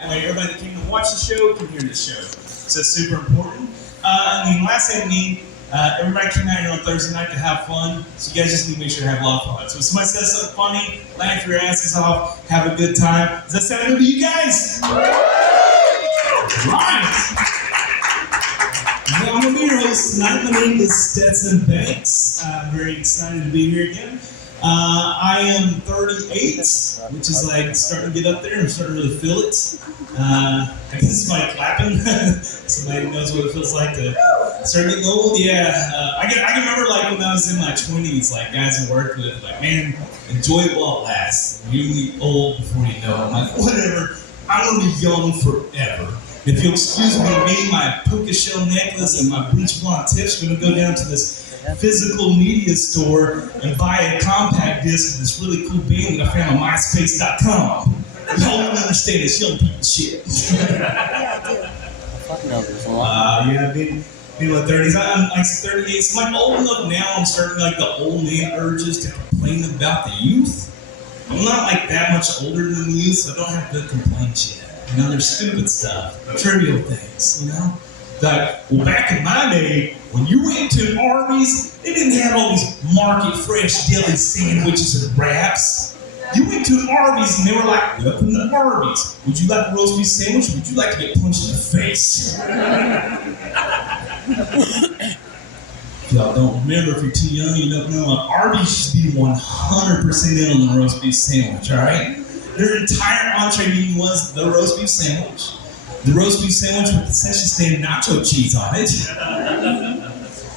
That way everybody that came to watch the show can hear the show. So it's super important. And then last thing we need, everybody came out here on Thursday night to have fun. So you guys just need to make sure to have a lot of fun. So if somebody says something funny, laugh your asses off, have a good time. Does that sound good to you guys? Right. Well, I'm going to be your host tonight. My name is Stetson Banks. I'm very excited to be here again. I am 38, which is like starting to get up there. I'm starting to really feel it. I guess somebody clapping. Somebody knows what it feels like to start getting old. Yeah, I can remember like when I was in my 20s, like guys I worked with, like, man, enjoy it while it lasts. You'll be old before you know it. I'm like, whatever. I'm gonna be young forever. If you'll excuse me, my puka shell necklace and my bleach blonde tips, we're gonna go down to this physical media store and buy a compact disc of this really cool band that I found on MySpace.com. Y'all don't understand this young people shit. Yeah, been in my 30s. I'm like 38, so I'm like old enough now. I'm starting like the old man urges to complain about the youth. I'm not like that much older than the youth, so I don't have good complaints yet. You know, there's stupid stuff, trivial things, you know? Like, well, back in my day, when you went to Arby's, they didn't have all these market fresh deli sandwiches and wraps. You went to Arby's and they were like, welcome to Arby's. Would you like a roast beef sandwich or would you like to get punched in the face? Y'all don't remember, if you're too young, you don't know. Arby's should be 100% in on the roast beef sandwich, all right? Their entire entree menu was the roast beef sandwich. The roast beef sandwich with the concession stand nacho cheese on it.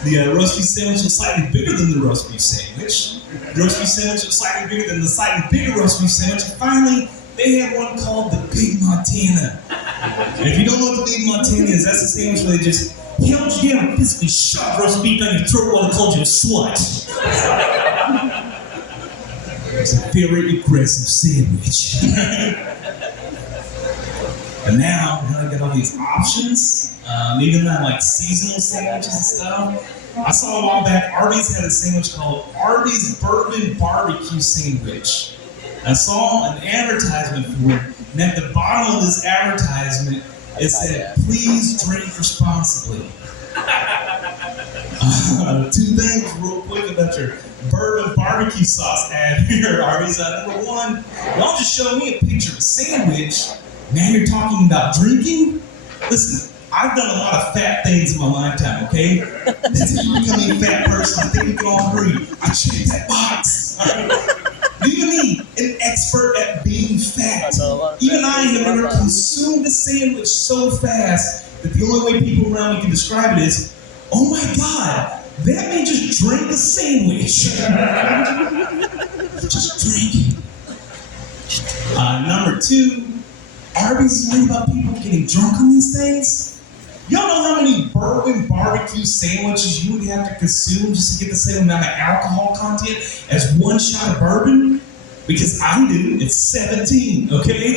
The roast beef sandwich was slightly bigger than the roast beef sandwich. The roast beef sandwich was slightly bigger than the slightly bigger roast beef sandwich. And finally, they had one called the Big Montana. And if you don't know what the Big Montana is, that's the sandwich where they just held you down and physically shoved roast beef down your throat while they called you a slut. It's a very aggressive sandwich. But now, I got all these options, even on like seasonal sandwiches and stuff. I saw a while back, Arby's had a sandwich called Arby's Bourbon Barbecue Sandwich. I saw an advertisement for it, and at the bottom of this advertisement, it said, please drink responsibly. Two things real quick about your bourbon barbecue sauce ad here, Arby's. Number one, y'all just showed me a picture of a sandwich. Now you're talking about drinking? Listen, I've done a lot of fat things in my lifetime, okay? That's how you become a fat person. I think we can all agree. I checked that box. Even me, an expert at being fat. Even I have never consumed a sandwich so fast that the only way people around me can describe it is, oh my God, that man just drank a sandwich. Just drink it. Number two, Arby's is worried about people getting drunk on these things. Y'all know how many bourbon barbecue sandwiches you would have to consume just to get the same amount of alcohol content as one shot of bourbon? Because I do. It's 17, okay?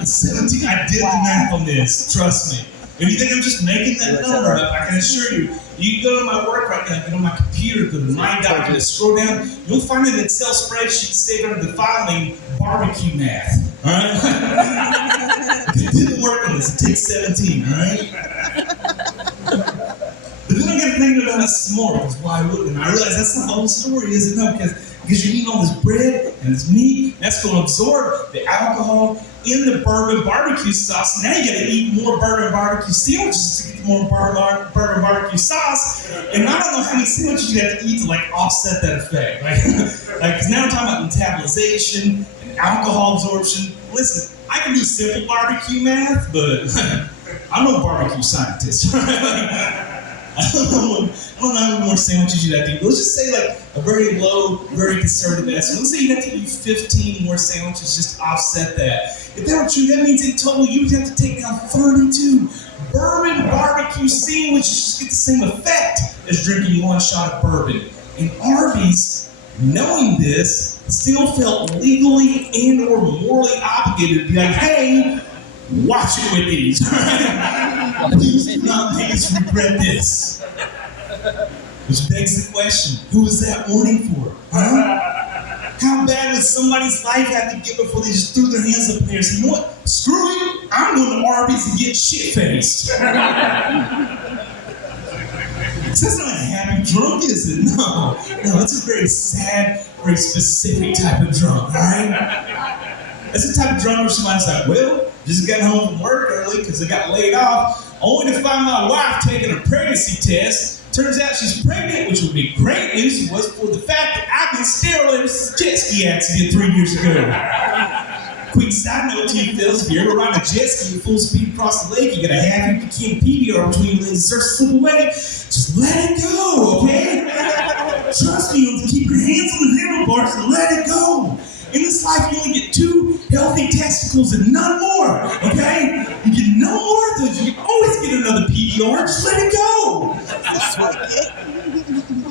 It's 17. I did the math on this. Trust me. If you think I'm just making that number up, I can assure you, you can go to my work right now, get on my computer, go to my document, scroll down, you'll find an Excel spreadsheet saved under the file name barbecue math. All right? It didn't work on this. It takes 17, all right? But then I got thinking about it some more, because why wouldn't I? I realize that's not the whole story, is it? No, because you're eating all this bread and this meat, that's going to absorb the alcohol in the bourbon barbecue sauce. Now you got to eat more bourbon barbecue sandwiches to get more bourbon barbecue sauce. And I don't know how many sandwiches you have to eat to like offset that effect. Like, because now we're talking about metabolization and alcohol absorption. Listen, I can do simple barbecue math, but I'm no barbecue scientist. I don't know how many more sandwiches you'd have to eat. Let's just say like a very low, very conservative estimate. Let's say you'd have to eat 15 more sandwiches just to offset that. If that were true, that means in total you would have to take down 32 bourbon barbecue sandwiches just to get the same effect as drinking one shot of bourbon. And Arby's, knowing this, still felt legally and or morally obligated to be like, hey, watch it with these. Please do not make us regret this. Which begs the question, who is that warning for? Huh? How bad would somebody's life have to get before they just threw their hands up in the air and said, you know what? Screw it. Arby's and get shit-faced. That's not a happy drunk, is it? No, it's a very sad, very specific type of drunk, all right? That's the type of drunk where somebody's like, well, just got home from work early because I got laid off, only to find my wife taking a pregnancy test. Turns out she's pregnant, which would be great news was for the fact that I've been sterile ever since the jet ski accident 3 years ago. Quick side note to you, Phils, if you ever ride a jet ski at full speed across the lake, you get a half-inch bikini PBR between your legs and start to slip away, just let it go, okay? Trust me, you have to keep your hands on the handlebars and let it go. In this life, you only get 2 healthy testicles and none more, okay? You get no more of those. You can always get another PBR. Just let it go.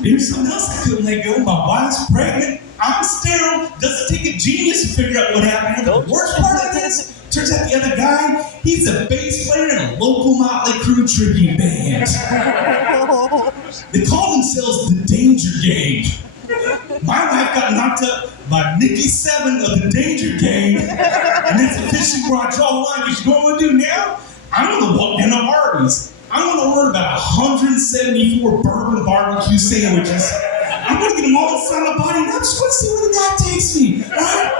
Here's something else I couldn't let go. My wife's pregnant. I'm sterile. Doesn't take a genius to figure out what happened. The worst part of this, turns out the other guy, he's a bass player in a local Motley Crue tribute band. They call themselves the Danger Gang. My wife got knocked up by Nikki 7 of the Danger Gang, and that's officially where I draw the line. Because you know what I'm going to do now? I'm going to walk down to Arby's. I'm going to order about 174 bourbon barbecue sandwiches. I'm going to get them all inside my body, and I'm just going to see where the night takes me. All right?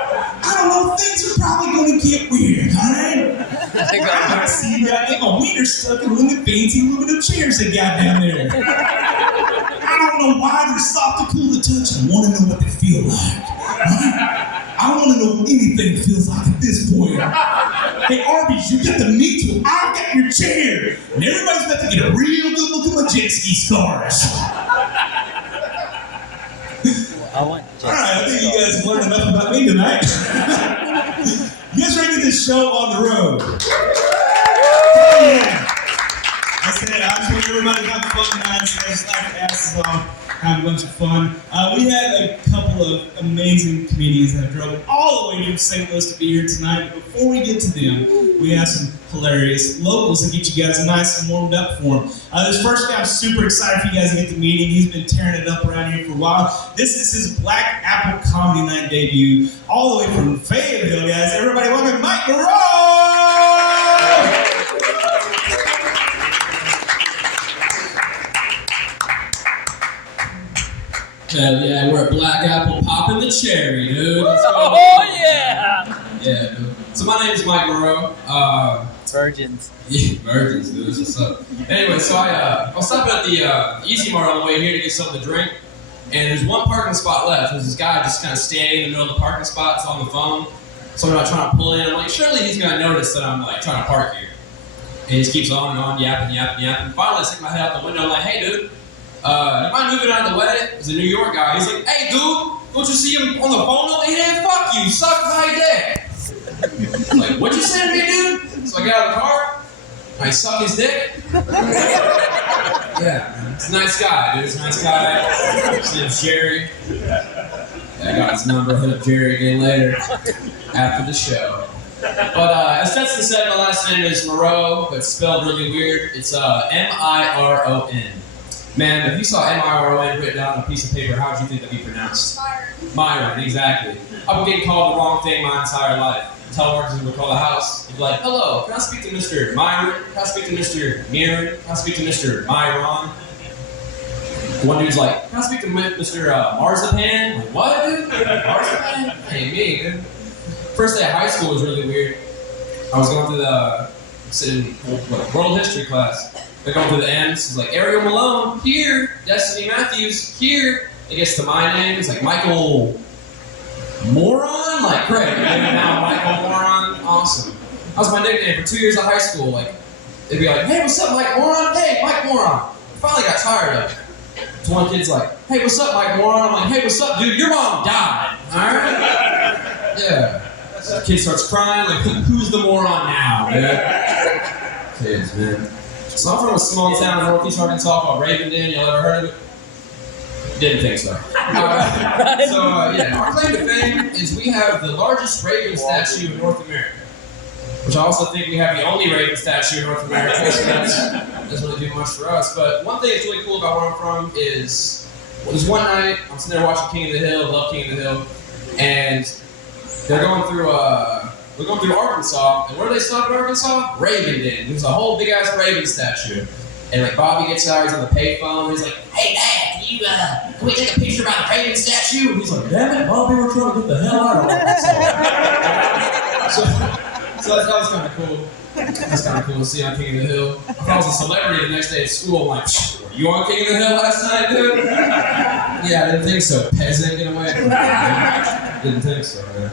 I don't know. Things are probably going to get weird. All right? I'm going to see you guys get my wiener stuck in one of the fancy aluminum chairs they got down there. I don't know why they're soft to cool to touch. I want to know what they feel like. Right? I want to know what anything feels like at this point. Hey, Arby's, you got the meat to it. I've got your chair. And everybody's about to get a real good look at my jet ski scars. All right, I think you guys have learned enough about me tonight. You guys ready to get this show on the road? Yeah. I said, I just want everybody to have fun tonight. So I just like to ask us all, have a bunch of fun. We had a couple of amazing comedians that drove all the way from St. Louis to be here tonight. But before we get to them, we have some hilarious locals to get you guys nice and warmed up for them. This first guy, I'm super excited for you guys to get to meet him. He's been tearing it up around here for a while. This is his Black Apple Comedy Night debut, all the way from Fayetteville, guys. Everybody welcome Mike Moreau! Hell yeah, we're at Black Apple popping the cherry, dude. Oh yeah! Yeah, dude. So my name is Mike Moreau. Virgins. Yeah, virgins, dude. That's what's up. Anyway, so I was stopping at the Easy Mart on the way here to get something to drink, and there's one parking spot left. There's this guy just kind of standing in the middle of the parking spot. It's on the phone. So I'm not trying to pull in. I'm like, surely he's gonna notice that I'm like trying to park here. And he just keeps on and on, yapping. Finally, I stick my head out the window. I'm like, hey, dude. You mind moving out of the way? He's a New York guy. He's like, hey, dude, don't you see him on the phone over here? Fuck you, suck my dick. I'm like, what'd you say to me, dude? So I get out of the car, I suck his dick. Yeah, it's a nice guy, dude. It's a nice guy. His name's Jerry. I got his number. Hit up Jerry again later after the show. But as Stetson said, my last name is Moreau, but it's spelled really weird. It's M-I-R-O-N. Man, if you saw M-I-R-O-N written down on a piece of paper, how would you think that'd be pronounced? Myron, exactly. I've been getting called the wrong thing my entire life. Teleworkers would call the house. They'd be like, hello, can I speak to Mr. Myron? Can I speak to Mr. Mirren? Can I speak to Mr. Myron? One dude's like, can I speak to Mr. Marzipan? I'm like, what, dude? Marzipan? That ain't me, dude. First day of high school was really weird. I was going through world history class. They're going through the M's. It's like Ariel Malone, here. Destiny Matthews, here. It gets to my name. It's like Michael Moron? Like, great. Now Michael Moron. Awesome. That was my nickname for 2 years of high school. Like, they'd be like, hey, what's up, Mike Moron? Hey, Mike Moron. I finally got tired of it. So one kid's like, hey, what's up, Mike Moron? I'm like, hey, what's up, dude? Your mom died. All right? Yeah. So the kid starts crying. Like, who's the moron now, man? Kids, man. So I'm from a small town in northeast Arkansas called Ravenden. Y'all ever heard of it? Didn't think so. Yeah, our claim to fame is we have the largest Raven statue in North America. Which I also think we have the only Raven statue in North America, so that doesn't really do much for us. But one thing that's really cool about where I'm from is, well, there's one night, I'm sitting there watching King of the Hill, love King of the Hill, and they're going through we're going through Arkansas, and where do they stop in Arkansas? Raven Den. There's a whole big ass Raven statue. And like Bobby gets out, he's on the payphone, he's like, "Hey Dad, can we take a picture about the Raven statue?" And he's like, "Damn it, Bobby, we're trying to get the hell out of Arkansas." so that was kind of cool. That's kind of cool to see on King of the Hill. If I was a celebrity the next day at school, I'm like, "Were you on King of the Hill last night, dude?" Yeah, I didn't think so. Peasant, get away from me. Didn't think so, man.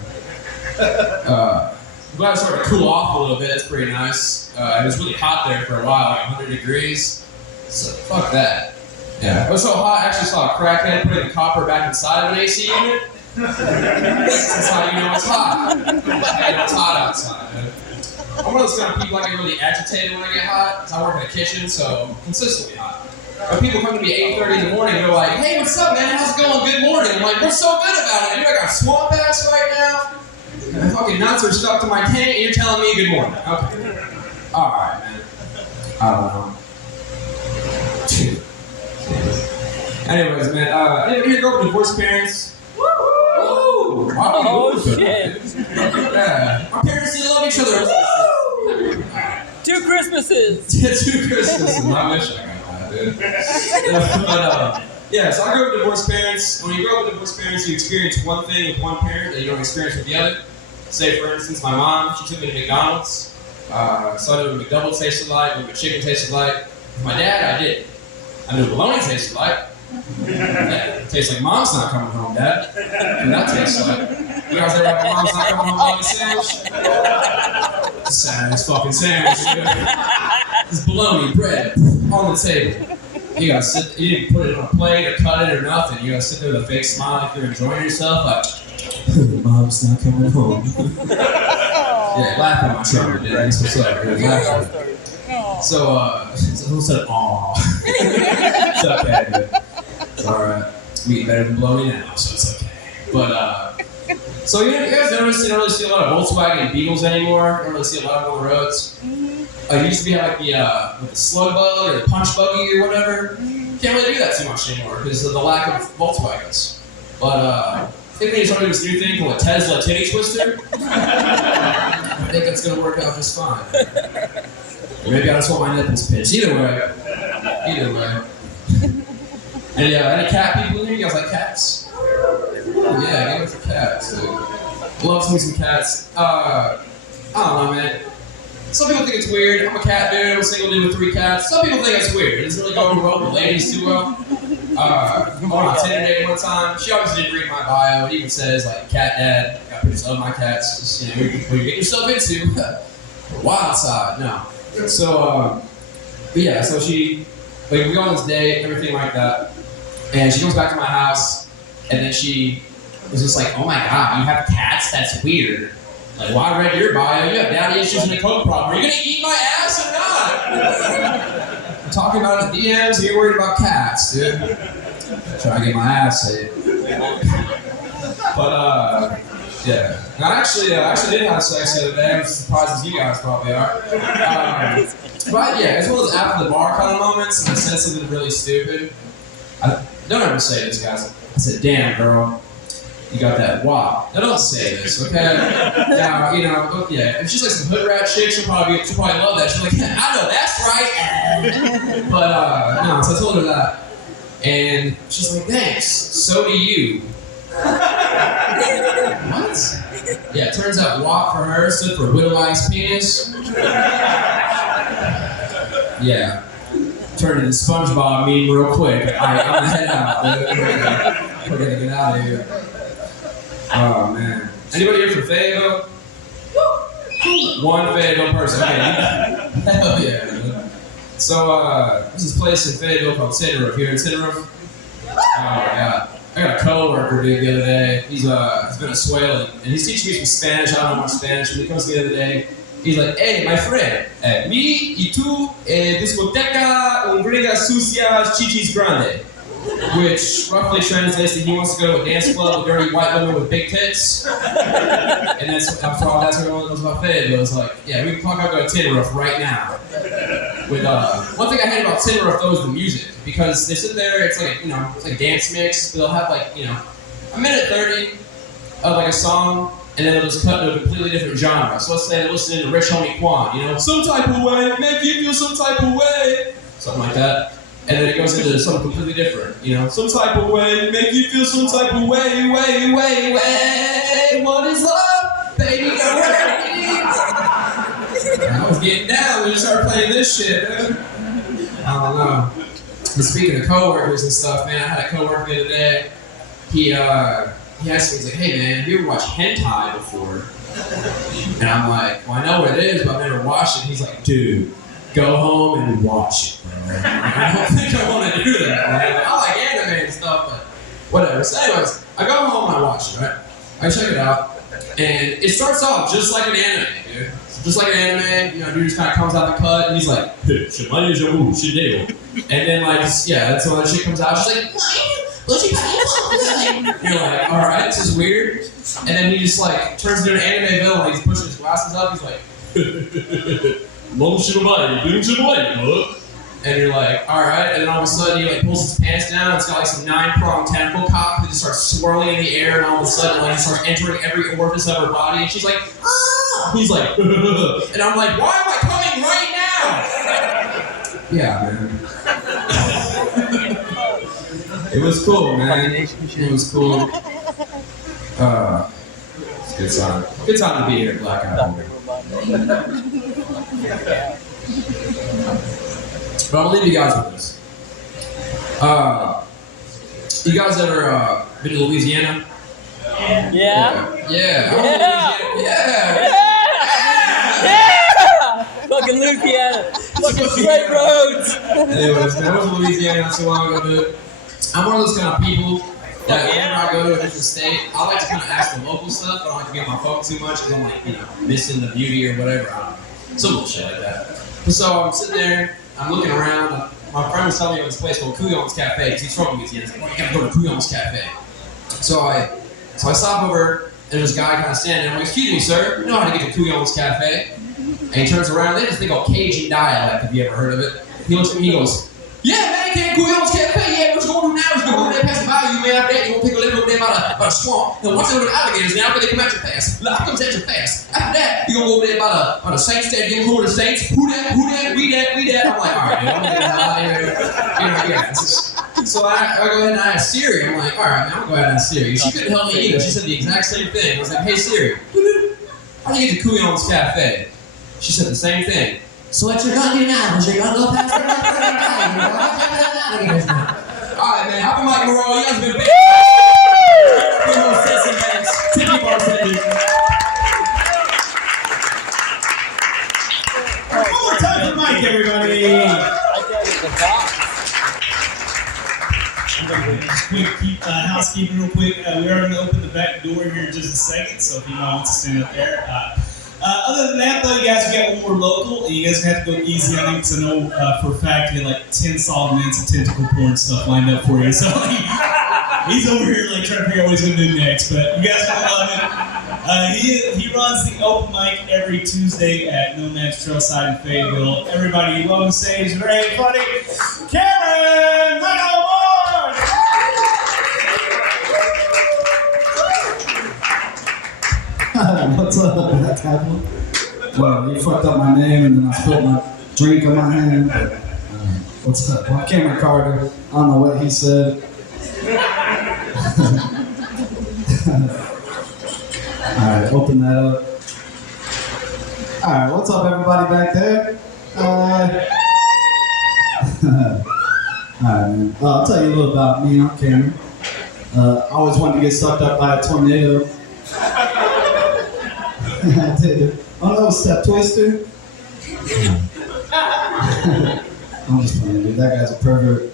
I'm glad it started to cool off a little bit. It's pretty nice. It was really hot there for a while, like 100 degrees. So fuck that. Yeah, it was so hot. I actually saw a crackhead putting the copper back inside of an AC unit. That's how you know it's hot. It's hot outside, man. I'm one of those kind of people I get really agitated when I get hot. I work in the kitchen, so consistently hot. When people come to me at 8:30 in the morning, they're like, "Hey, what's up, man? How's it going? Good morning." I'm like, "What's so good about it? Dude, I got swamp ass right now. My fucking nuts are stuck to my tank, and you're telling me good morning." Okay. Alright, man. I don't know. Anyways, man, anyone here grow up with divorced parents? Woo! Wow, Oh, shit. Yeah. Our parents didn't love each other. Woo! 2 Christmases. 2 Christmases. I wish I got that, dude. Yeah, so I grew up with divorced parents. When you grow up with divorced parents, you experience one thing with one parent that you don't experience with the other. Say, for instance, my mom, she took me to McDonald's. So I knew what McDouble tasted like, what chicken tasted like. With my dad, I did. I knew what bologna tasted like. Yeah, it tastes like Mom's not coming home, Dad. And that tastes like. You guys ever have Mom's not coming home bologna sandwich? Saddest fucking sandwich, dude. This bologna bread on the table. You gotta sit, you didn't put it on a plate or cut it or nothing. You gotta sit there with a fake smile like you're enjoying yourself, like, "Mom's not coming home." Yeah, laugh at my trouble, dude. That's what's up, dude. So who said, "Aw"? It's okay, dude. It's alright. We eat better than bologna now, so it's okay. But, so you guys notice you don't really see a lot of Volkswagen Beetles anymore? You don't really see a lot of them on the roads? You used to be like the slug bug or the punch buggy or whatever. Can't really do that too much anymore because of the lack of Volkswagens. But, I think they started this new thing called a Tesla titty twister. I think that's gonna work out just fine. Or maybe I just want my nipples pitched. Either way. And any cat people here? You guys like cats? Yeah, give it for cats, dude. Love me some cats. I don't know, man. Some people think it's weird. I'm a cat dude. I'm a single dude with 3 cats. Some people think it's weird. It doesn't really go over well with ladies too well. I went on a Tinder date one time. She obviously didn't read my bio. It even says like cat dad. Got pictures of my cats. Just, what you get yourself into. Wild side, no. So, but yeah. So we go on this date, everything like that, and she comes back to my house, and then she was just like, "Oh my god, you have cats? That's weird." Like, well, I read your bio. You have daddy issues and a coke problem. Are you gonna eat my ass or not? I'm talking about it in the DMs, and you're worried about cats, dude. Trying to get my ass ate. But yeah. And I actually did have sex the other day. I'm as surprised as you guys probably are. But yeah, as well as after the bar kind of moments, and I said something really stupid. Don't ever say this, guys. I said, "Damn, girl. You got that wow." Now don't say this, okay? Now, yeah, if she's like some hood rat chick, she'll probably love that. She'll be like, "I know, that's right." But no, so I told her that. And she's like, "Thanks, so do you." What? Yeah, it turns out WAP for her stood for widowized penis. Yeah. Turned into SpongeBob meme real quick. Alright, I'm gonna head out, dude. We're gonna get out of here. Oh man. Anybody here from Fayetteville? One Fayetteville person. Okay. Hell yeah, dude. So there's this place in Fayetteville called Tinderoof. Here in Tinderoof? Oh my god. I got a co-worker dude the other day. He's been a Swahili, and he's teaching me some Spanish. I don't know much Spanish, but he comes to me the other day. He's like, "Hey, my friend, me y tú, discoteca, gringa sucia, chichis grande." Which roughly translates to he wants to go to a dance club with dirty white women with big tits. And that's what knows about Fayetteville. It's like, yeah, we can talk about going to Tinderoof right now. With one thing I hate about Tinderoof though is the music, because they sit there. It's like it's like a dance mix. But they'll have like a minute 30 of like a song, and then they'll just cut to a completely different genre. So let's say they're listening to Rich Homie Quan, you know, some type of way, make you feel some type of way, something like that. And then it goes into something completely different, you know, some type of way, make you feel some type of way, what is love, baby, go away. I was getting down when you started playing this shit, dude. I don't know. But speaking of coworkers and stuff, man, I had a coworker the other day. He asked me, he's like, hey man, have you ever watched hentai before? And I'm like, well, I know what it is, but I've never watched it. He's like, dude, go home and watch it, bro. I don't think I want to do that, man. Like, I like anime and stuff, but whatever. So anyways, I go home and I watch it, right? I check it out, and it starts off just like an anime, dude. Just like an anime, you know, dude just kind of comes out the cut, and he's like, hey, and then like, yeah, that's when that shit comes out. She's like, you're like, all right, this is weird. And then he just like turns into an anime villain. Like, he's pushing his glasses up. He's like, and you're like, all right. And then all of a sudden he like pulls his pants down. It's got like some 9-pronged tentacle cock that just starts swirling in the air, and all of a sudden like it starts entering every orifice of her body. And she's like, ah. He's like, and I'm like, why am I coming right now? Yeah, man. It was cool, man. It was cool. It's a good time. Good time to be here, Black Eye. But I'll leave you guys with this. You guys ever been to Louisiana? Yeah. Yeah. Fucking Louisiana. Fucking straight roads. Anyways, man, I was in Louisiana not too long ago, dude. I'm one of those kind of people that whenever I go to a different state, I like to kind of ask the local stuff. I don't like to get my phone too much because I'm like, you know, missing the beauty or whatever. I don't know. Some bullshit like that. But so I'm sitting there, I'm looking around. My friend was telling me about this place called Couillon's Cafe because he's from Louisiana. He's like, oh, you gotta go to Couillon's Cafe. So I stop over, and there's a guy kind of standing there. I'm like, excuse me, sir, you know how to get to Couillon's Cafe? And he turns around, they just think of Cajun dialect, if you ever heard of it. He looks at me, he goes, yeah, man, can't Couillon's Cafe, yeah, what you gonna do now is you're gonna go over there past the bayou, man, out there, you're gonna pick a little over there by a swamp, and watch them alligators now, but they come at you fast. Lock comes at you fast. After that, you're gonna go over there by the Saints Stadium, who are the Saints, who that, we that. I'm like, alright, dude, I'm gonna get the hell out of here. So I go ahead and I ask Siri, I'm like, alright, man, I'm gonna go ahead and ask Siri. She couldn't help me either, she said the exact same thing. I was like, hey Siri, how do you get to Couillon's Cafe? She said the same thing. So what you're gonna do now is you're gonna go past the alligators now. Alright, man, Happy Mike Moreau, you guys have been big. One more time for Mike, everybody. Quick housekeeping real quick. We are going to open the back door here in just a second, so if you want to stand up there. Other than that, though, you guys, we got one more local, and you guys have to go easy on him because I know for a fact he had like 10 solid minutes of tentacle porn stuff lined up for you. So he's over here like trying to figure out what he's going to do next. But you guys are going to love him. He runs the open mic every Tuesday at Nomad's Trailside in Fayetteville. Everybody, welcome to stage. Very funny, Cameron Michael Moore! What's up? That happened? Well, you fucked up my name and then I spilled my drink on my hand. But, what's up? Well, Cameron Carter. I don't know what he said. Alright, open that up. Alright, what's up everybody back there? Alright, man. I'll tell you a little about me. I'm Cameron. I always wanted to get sucked up by a tornado. I did. Oh no, Step Twister? I'm just playing, dude. That guy's a pervert.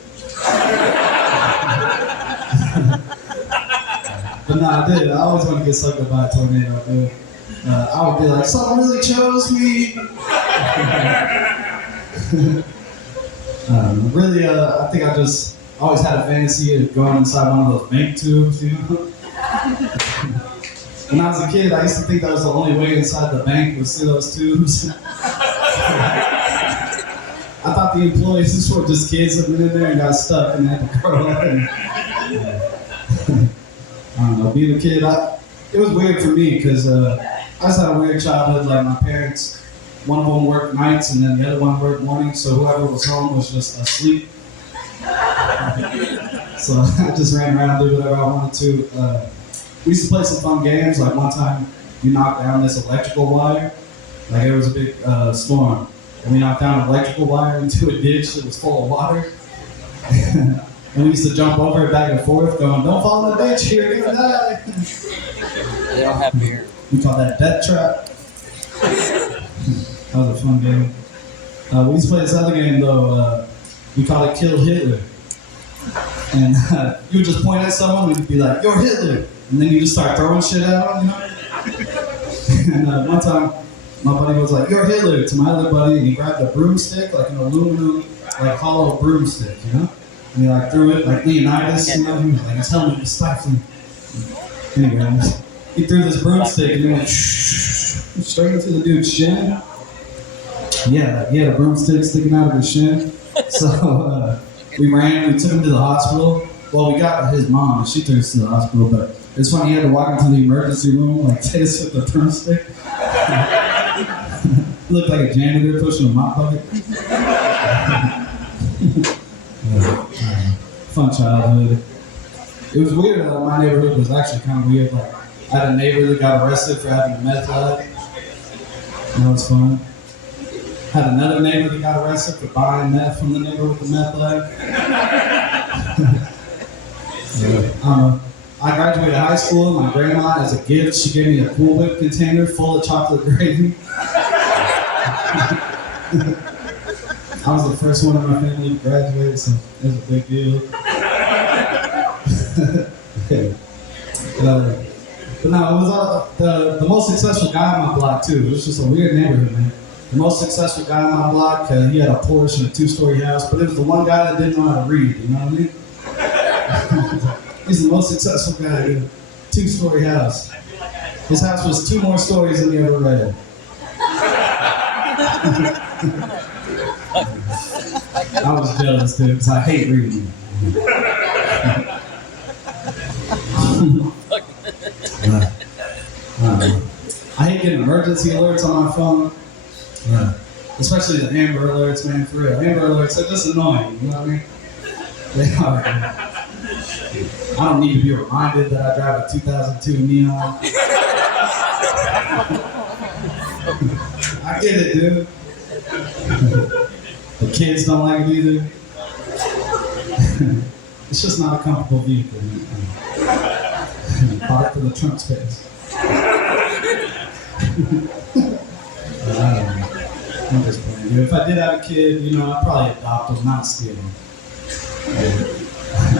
But no, I did. I always wanted to get sucked up by a tornado, dude. I would be like, someone really chose me. Really, I think I just always had a fantasy of going inside one of those bank tubes, you know? When I was a kid, I used to think that was the only way inside the bank was through those tubes. I thought the employees were just kids that went in there and got stuck and had to grow up. And, I don't know, being a kid, I it was weird for me because I just had a weird childhood. Like my parents, one of them worked nights and then the other one worked mornings, so whoever was home was just asleep. So I just ran around and did whatever I wanted to. We used to play some fun games. Like one time, we knocked down this electrical wire. Like it was a big storm, and we knocked down an electrical wire into a ditch that was full of water. And we used to jump over it back and forth, going, "Don't fall in the ditch, you're gonna die." They don't have beer. We call that death trap. That was a fun game. We used to play this other game though. We called it Kill Hitler. And you would just point at someone and you'd be like, "You're Hitler," and then you just start throwing shit at them, you know. And one time, my buddy was like, "You're Hitler," to my other buddy, and he grabbed a broomstick, like an aluminum, like hollow broomstick, you know. And he like threw it like Leonidas, you know. He was like, his helmet was stifling. Anyway, he threw this broomstick and he went straight into the dude's shin. Yeah, he had a broomstick sticking out of his shin. So we ran, we took him to the hospital. Well, we got his mom, and she took us to the hospital, but it's funny, he had to walk into the emergency room like this with the broomstick. He looked like a janitor pushing a mop bucket. Fun childhood. It was weird. My neighborhood was actually kind of weird. Like, I had a neighbor that got arrested for having a meth lab. That was fun. Had another neighbor that got arrested for buying meth from the neighbor with the meth lab. I graduated high school, and my grandma, as a gift, she gave me a Cool Whip container full of chocolate gravy. I was the first one in my family to graduate, so it was a big deal. But no, it was the most successful guy on my block, too. It was just a weird neighborhood, man. The most successful guy on my block, he had a Porsche and a 2-story house, but it was the one guy that didn't know how to read, you know what I mean? He's the most successful guy in a 2-story house. His house was 2 more stories than he ever read. I was jealous, dude, because I hate reading. I hate getting emergency alerts on my phone. Especially the Amber Alerts, man, for real. Amber Alerts, they're just annoying, you know what I mean? They are. I don't need to be reminded that I drive a 2002 Neon. I get it, dude. The kids don't like it either. It's just not a comfortable vehicle. Park for the trunk space. I'm just playing, dude. If I did have a kid, you know, I'd probably adopt him, not steal him.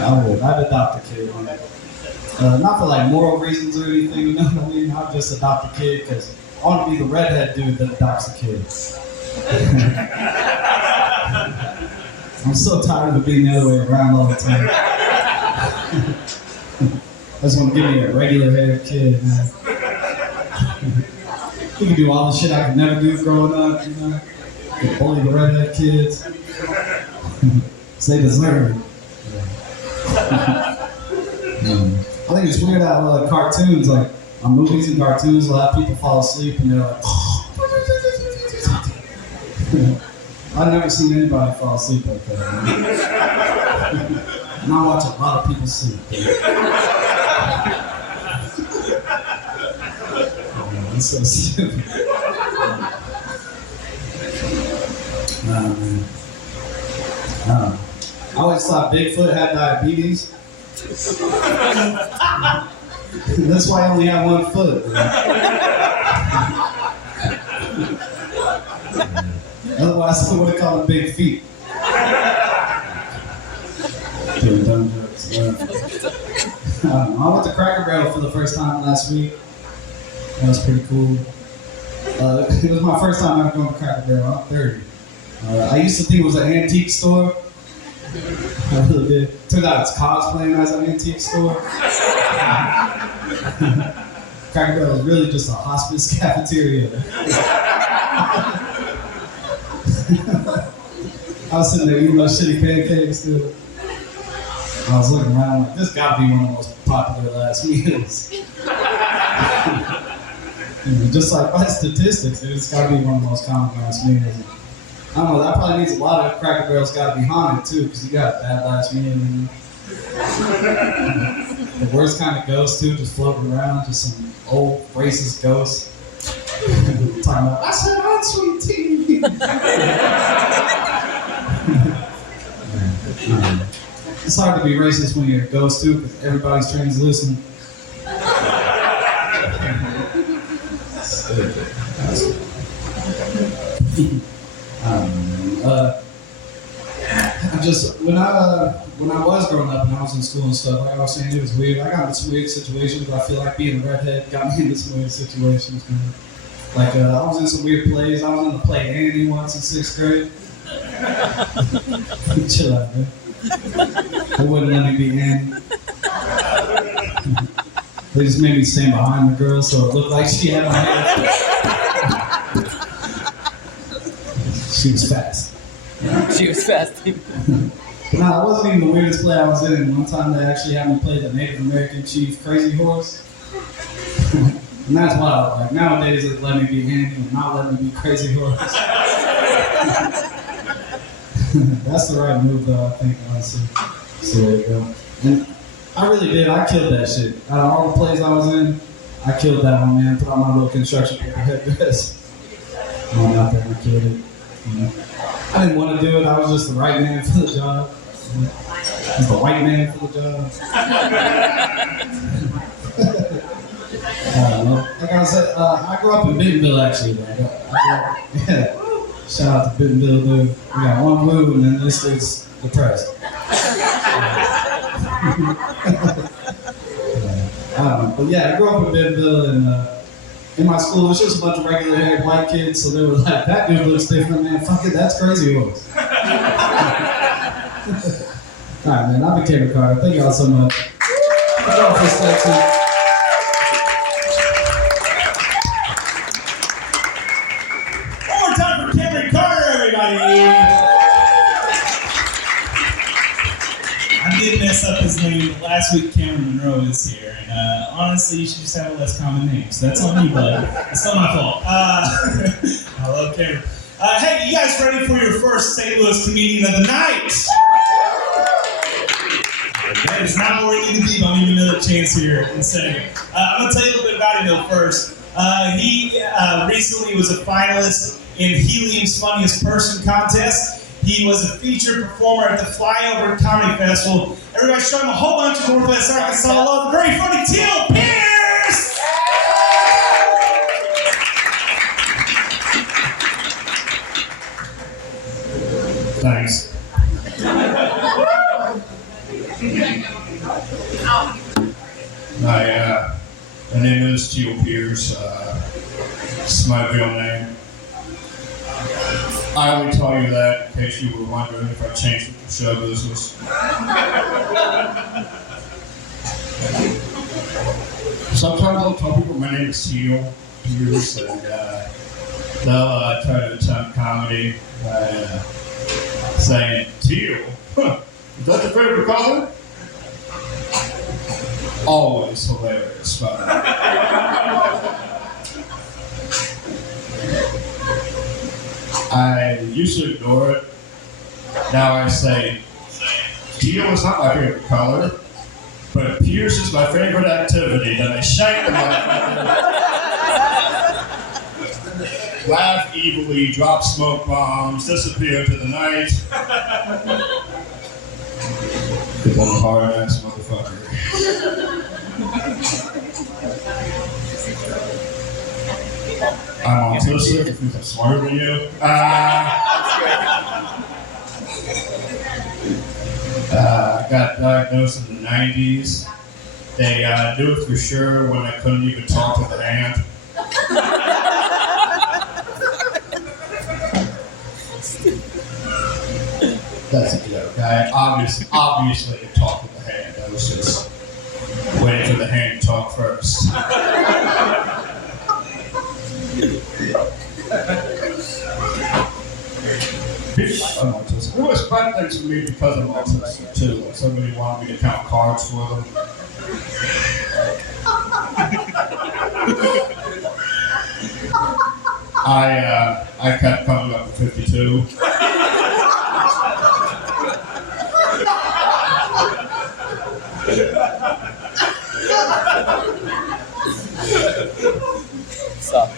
I would. I'd adopt a kid. Not for like moral reasons or anything, you know what I mean? I'd just adopt a kid because I want to be the redhead dude that adopts a kid. I'm so tired of being the other way around all the time. I just want to give me a regular haired kid, man. He can do all the shit I could never do growing up, you know? He can bully the redhead kids. Because they deserve it. I think it's weird how cartoons, like on movies and cartoons, a lot of people fall asleep and they're like, I've never seen anybody fall asleep like that. And I watch a lot of people sleep. It's so stupid. Man. I always thought Bigfoot had diabetes. That's why I only have 1 foot. Otherwise, I would have called him Big Feet. Dumb jokes. I went to Cracker Barrel for the first time last week. That was pretty cool. It was my first time ever going to Cracker Barrel. I'm 30. I used to think it was an antique store. I really did. Turned out it's cosplaying as an antique store. Cracker Barrel is really just a hospice cafeteria. I was sitting there eating those shitty pancakes, dude. I was looking around like, this gotta be one of the most popular last meals. Just like by statistics, it's got to be one of the most common last meals. I don't know, that probably means a lot of Cracker Barrel's got to be haunted too, because you got a bad last meal. The worst kind of ghost too, just floating around, just some old racist ghost. Talking about, I said unsweet tea. It's hard to be racist when you're a ghost too, because everybody's translucent. When I was growing up and I was in school and stuff, like I was saying, it was weird. I got in some weird situations. I feel like being a redhead got me into some weird situations. Like I was in some weird plays. I was in the play Annie once in 6th grade. Chill out, man. They wouldn't let me be Annie. They just made me stand behind the girl so it looked like she had my hair. She was fast. She was fast. But no, it wasn't even the weirdest play I was in. One time they actually had me play the Native American chief Crazy Horse. And that's wild. Like nowadays they let me be Andy and not let me be Crazy Horse. That's the right move though, I think, honestly. So there you go. And I really did. I killed that shit. Out of all the plays I was in, I killed that one, man. Put on my little construction paper headdress. I went out there and I killed it. You know? I didn't want to do it. I was just the right man for the job. I was the white man for the job. I don't know. Like I said, I grew up in Bentonville actually. Shout out to Bentonville, dude. We got one move and then this dude's depressed. I don't know. But yeah, I grew up in Bentonville and in my school, it was just a bunch of regular haired white kids, so they were like, that dude looks different, man. Fuck it, that's Crazy Horse. Alright, man, I'm a Cameron Carter. Thank y'all so much. Thank y'all for section. One more time for Cameron Carter, everybody. I did mess up his name, but last week Cameron Monroe is here. And honestly, you should just have a less common name. So that's on you, bud. It's not my fault. I love Cameron. Hey, you guys ready for your first St. Louis comedian of the night? That is not where you need to be, but I'll give you another chance here in a second. I'm going to tell you a little bit about him though first. He recently was a finalist in Helium's Funniest Person contest. He was a featured performer at the Flyover Comedy Festival. Everybody show him a whole bunch of Northwest Arkansas love. The very funny Teal Pierce! Thanks. My name is Teal Pierce. This is my real name. I only tell you that in case you were wondering if I changed it for show business. Sometimes I'll tell people my name is Teal Pierce, and they'll try to attempt comedy by saying, Teal? Huh, is that your favorite color? Always hilarious, but I used to ignore it. Now I say, teal is not my favorite color, but Pierce is my favorite activity. Then I shank the motherfucker, laugh evilly, drop smoke bombs, disappear into the night. Because I'm a hard-ass motherfucker. I'm autistic, because I'm smarter than you. I got diagnosed in the 90s. They knew it for sure when I couldn't even talk to the hand. That's a joke. I obviously could talk to the hand. I was just waiting for the hand to talk first. I'm autistic. It was fun things for me because I'm autistic too. Like somebody wanted me to count cards for them. I kept coming up with 52.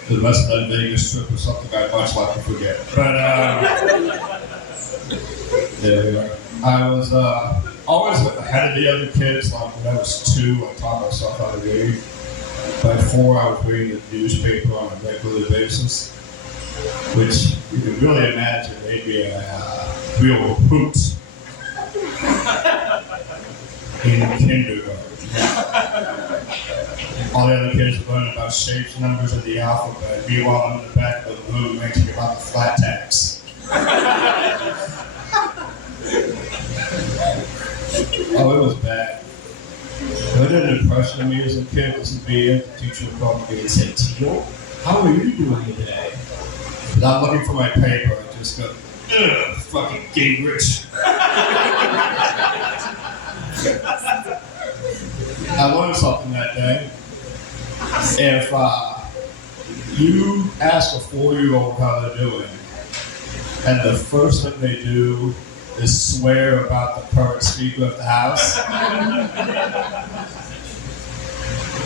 The rest of that Vegas trip was something I'd much like to forget. But there we are. I was always ahead of the other kids. Like when I was 2, I taught myself how to read. By 4, I was reading the newspaper on a regular basis, which you can really imagine made me a real hoot in kindergarten. All the other kids learning about shapes and numbers of the alphabet. Meanwhile, I'm in the back of the room making about the flat tax. Oh, it was bad. What an impression of me as a kid was to be the teacher would call me and say, Teal, how are you doing today? Without looking for my paper, I just go, ugh, fucking Gingrich. I learned something that day. If you ask a 4-year-old how they're doing, and the first thing they do is swear about the current speaker of the house,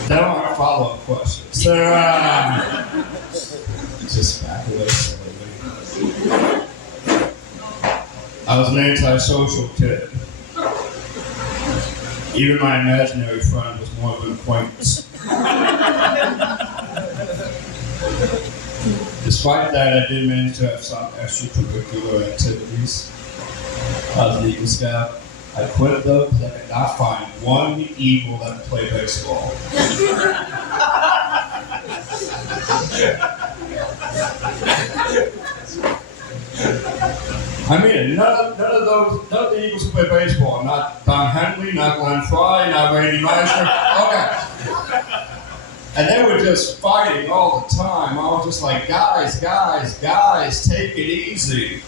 there aren't follow-up questions. They're just back away slowly. I was an antisocial kid. Even my imaginary friend was more of an acquaintance. Despite that, I did manage to have some extracurricular activities. I was an Eagle Scout. I quit though because I could not find one Eagle that could play baseball. I mean, none of the Eagles who play baseball. Not Don Henley, not Glenn Fry, not Randy Meisner. Okay. And they were just fighting all the time. I was just like, guys, take it easy.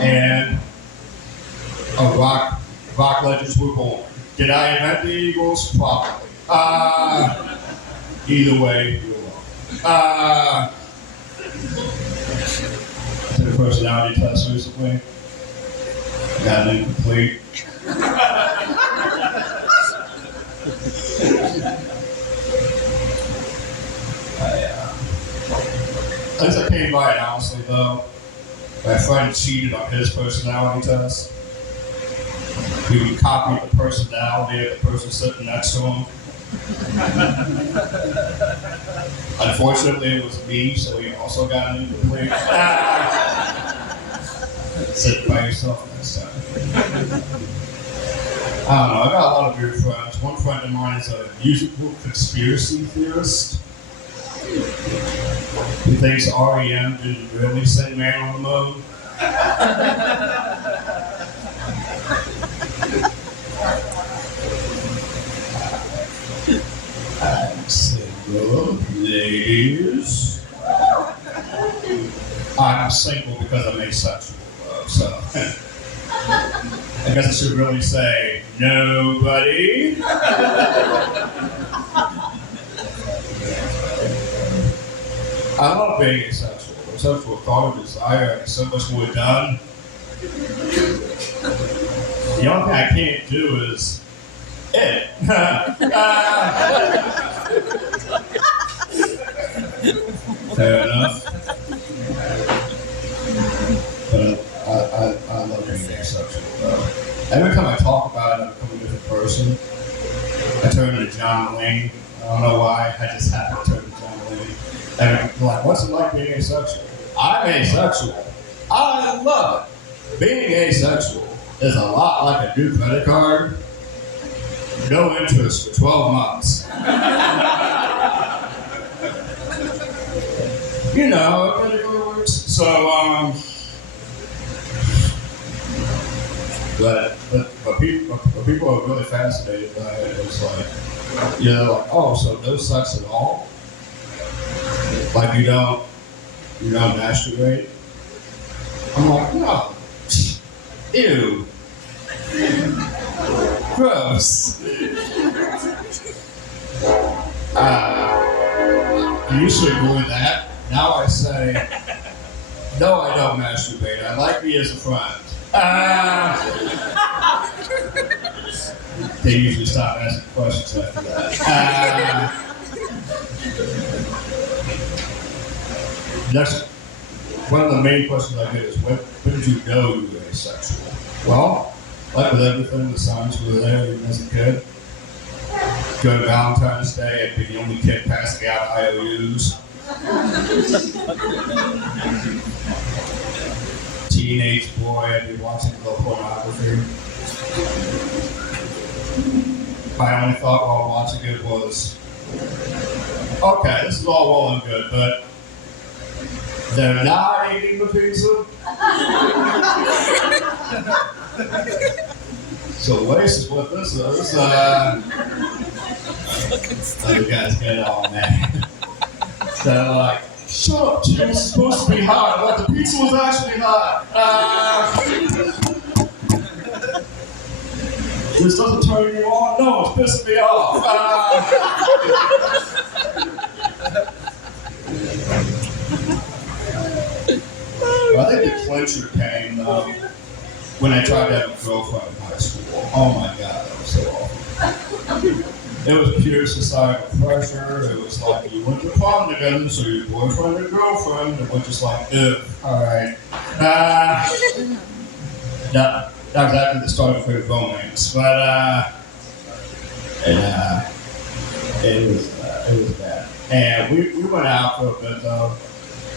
And rock legends were born. Did I invent the Eagles? Probably. Either way, you're wrong. I took a personality test recently. Got an incomplete. As I came by it, honestly, though, my friend cheated on his personality test. He would copy the personality of the person sitting next to him. Unfortunately, it was me, so he also got an incomplete. Sit by yourself next time. I don't know, I got a lot of weird friends. One friend of mine is a musical conspiracy theorist. He thinks REM didn't really sing Man on the Moon. I'm single, ladies. I'm single because I'm asexual, so I guess I should really say nobody. I love being asexual. Asexual thought of desire is so much more done. The only thing I can't do is it. Fair enough. But I love being asexual, though. Every time I talk about it, I become a different person. I turn into John Wayne. I don't know why. I just happen to turn into John Wayne. And I'm like, what's it like being asexual? I'm asexual. I love it. Being asexual is a lot like a new credit card. No interest for 12 months. You know, it really works. So, but people are really fascinated by it. It's like, you know, like, oh, so no sex at all? Like you don't masturbate? I'm like, no. Ew. Gross. I used to ignore that. Now I say, no, I don't masturbate. I like me as a friend. They usually stop asking questions after that. Next, one of the main questions I get is, when did you know you were asexual? Well, like with everything, the signs were there even as a kid. Go to Valentine's Day and be the only kid passing out IOUs. Teenage boy, I'd be watching adult pornography. My only thought while watching it was, okay, this is all well and good, but they're not eating the pizza. So Lace is what this is. You guys get it all, man. They're like, shut up, Jim, it's supposed to be hot. Like, the pizza was actually hot. This doesn't turn you on? No, it's pissing me off. I think the clincher came when I tried to have a girlfriend in high school. Oh my god, that was so awful. It was pure societal pressure. It was like you went to prom together, so your boyfriend or girlfriend, and we're just like, ugh, alright. Not exactly the start of a romance, but it was bad. And we went out for a bit though.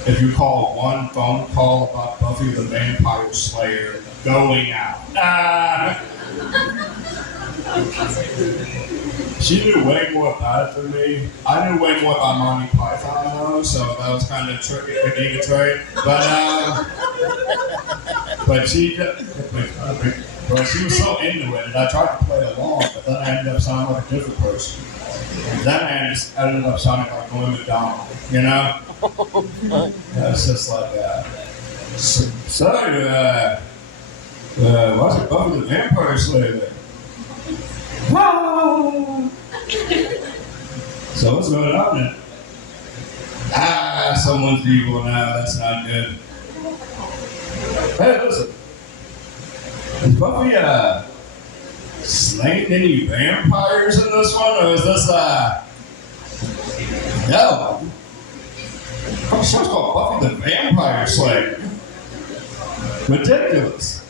If you call one phone call about Buffy the Vampire Slayer going out. She knew way more about it than me. I knew way more about Monty Python though, so that was kind of tricky, a trait. But she was so into it, and I tried to play along, but then I ended up sounding like a different person. Then I just ended up sounding like William McDonald, you know? It's just like, what's it, Buffy the Vampire Slayer? So what's going on then? Someone's evil now, that's not good. Hey, listen. Is Buffy, slaying any vampires in this one, or is this, no. The show's called Buffy the Vampire Slayer. Ridiculous.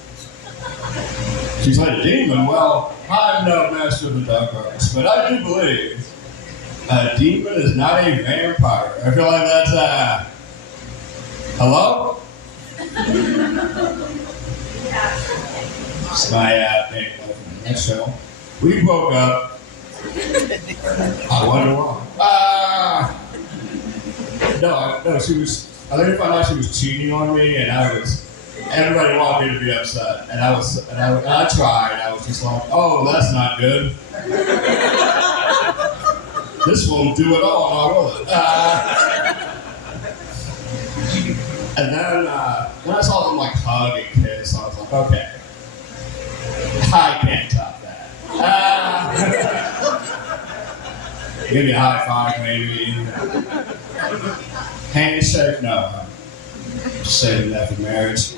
She's like a demon. Well, I'm no master of the dark arts, but I do believe a demon is not a vampire. I feel like that's, hello? It's my, main life in a nutshell. We broke up. I wonder why. No, she was, I later found out she was cheating on me, and everybody wanted me to be upset. And I tried, I was just like, oh, that's not good. This won't do it all, now will it? And then, when I saw them like hug and kiss, I was like, okay, I can't top that. Give me a high five, maybe. Handshake, no. Just saving that for marriage.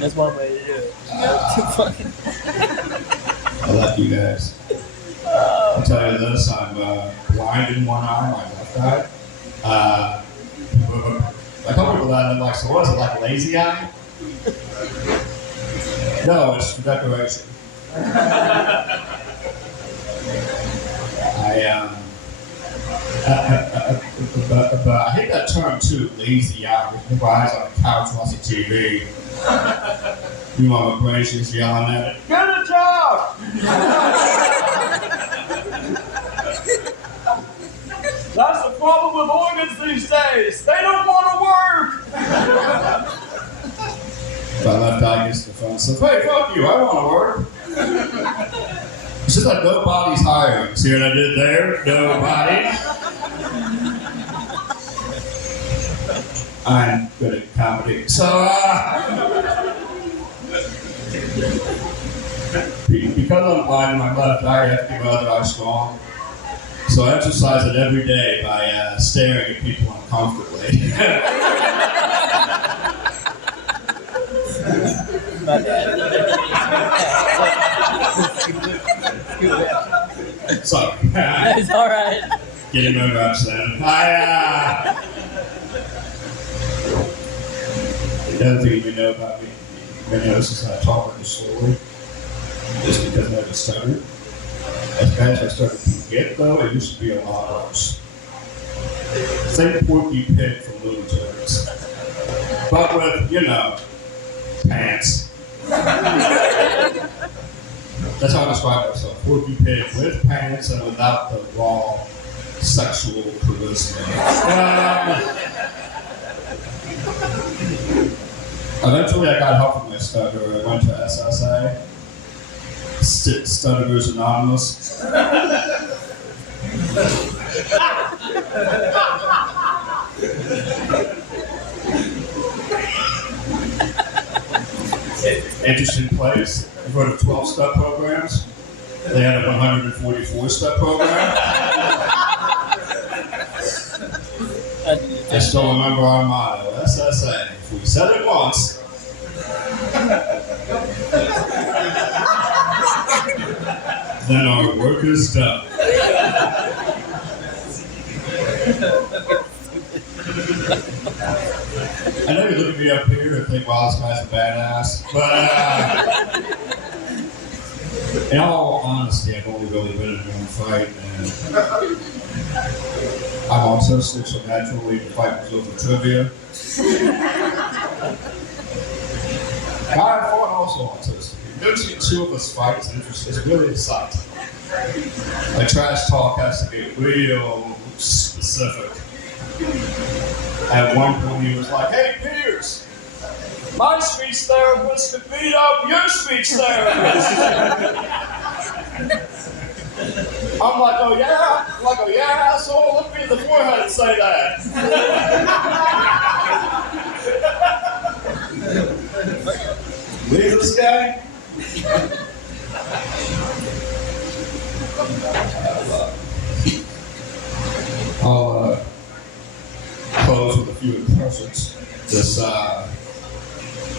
That's one way to do it. I love you guys. I'll tell you this, I'm blind in one eye, my left eye. I tell people that, and they're like, so what is it, like lazy eye? No, it's for decoration. But I hate that term too, lazy eye. People eyes on the couch watching TV. You want my brain, she's yelling at it. Get a job! That's the problem with organs these days. They don't want to work. My left eye gets the phone. So hey, fuck you! I want to work. It's just like nobody's hiring. See what I did there? Nobody. I'm good at comedy. So, because I'm blind in my left eye, I have to keep my other eye strong. So I exercise it every day by staring at people uncomfortably. Sorry. It's all right. Getting my reps then. The other thing you know about me, you may notice is that I talk really slowly, just because I have a stutter. As bad as I started to get, though, it used to be a lot worse. Same Porky Pig from Looney Tunes. But with, pants. That's how I describe myself. Porky Pig with pants and without the raw sexual charisma. Eventually, I got help from my stutter. I went to SSA, Stutterers Anonymous. Interesting place. I go to 12-step programs. They had a 144-step program. I still remember our motto, SSA. If we said it once, then our work is done. I know you look at me up here and think, wow, this guy's a badass. But in all honesty, I've only really been in one fight, and I'm autistic, so naturally the fight was over trivia. Guy I fought also autistic. You don't see two of us fight, it's really exciting. Like trash talk has to get real specific. At one point he was like, hey Piers, my speech therapist could beat up your speech therapist. I'm like, oh yeah? I'm like, oh yeah, asshole, look me in the forehead and say that. Leave this guy? I'll close with a few impressions.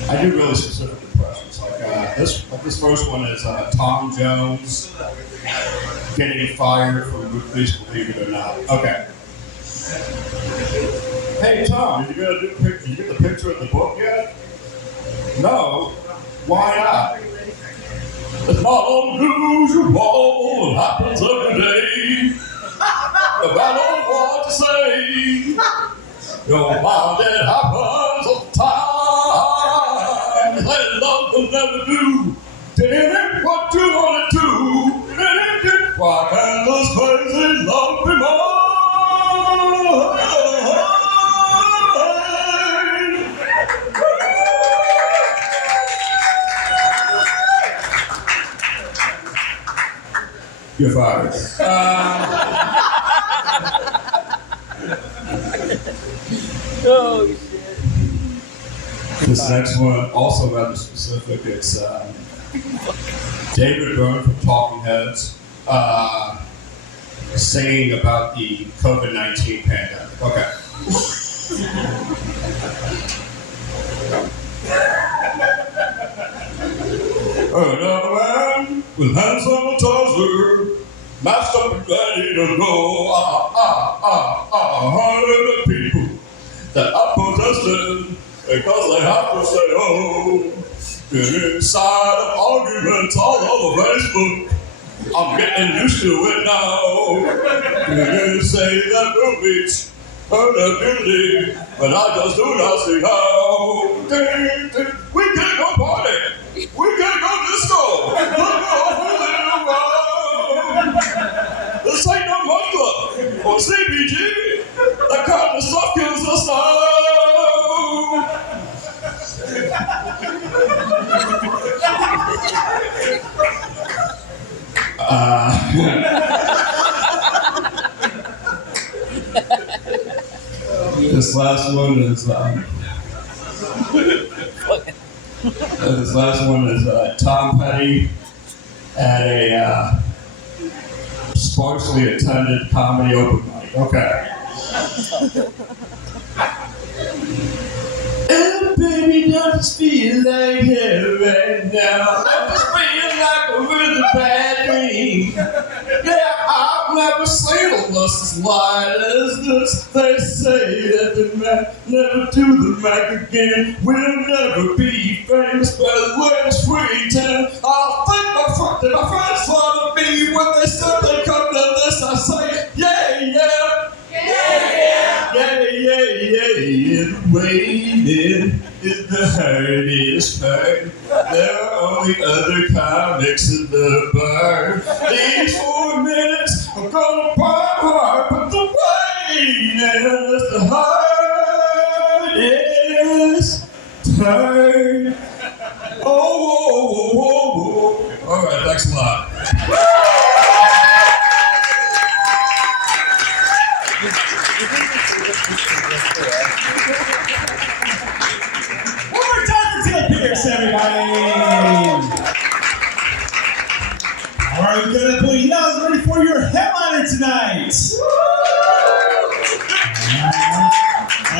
I do really specific impressions. Like this first one is Tom Jones getting fired from Please Believe It or Not. Okay. Hey Tom, did you get the picture of the book yet? No. Why not? It's not unusual. It happens every day. If I don't want to say, don't mind, it happens all the time. Let love will never do. Did it what you want to do? Why can't this crazy love be mine? You're fired. Oh, shit. This next one, also rather specific, it's David Byrne from Talking Heads singing about the COVID-19 pandemic. Okay. Another man with hand sanitizer, masked up and ready to go. Hundred of people that are protesting because they have to stay home. Inside of arguments all over Facebook, I'm getting used to it now. You say that we'll reach herd immunity, but I just do not see how. We can't go party. We can't go disco. Let's go for a little while. This ain't no Mud Club or CBG. That kind of stuff kills us now. This last one is Tom Petty at a sparsely attended comedy open mic. Okay. Oh, baby, don't just feel like heaven right now. I just feel like a really bad dream. Yeah, I've never seen a lust as light as this. They say that the man never do the mic again. We'll never be famous by the way it's free time. I think my friends follow me when they said they come to this. I say, yeah, yeah. Yeah, the waiting is the hardest part. There are only other comics in the bar. These 4 minutes are gonna burn hard, but the waiting is the hardest part. Oh. All right, thanks a lot. One more time for Tim Pierce, everybody. All right, we're gonna put you guys ready for your headliner tonight.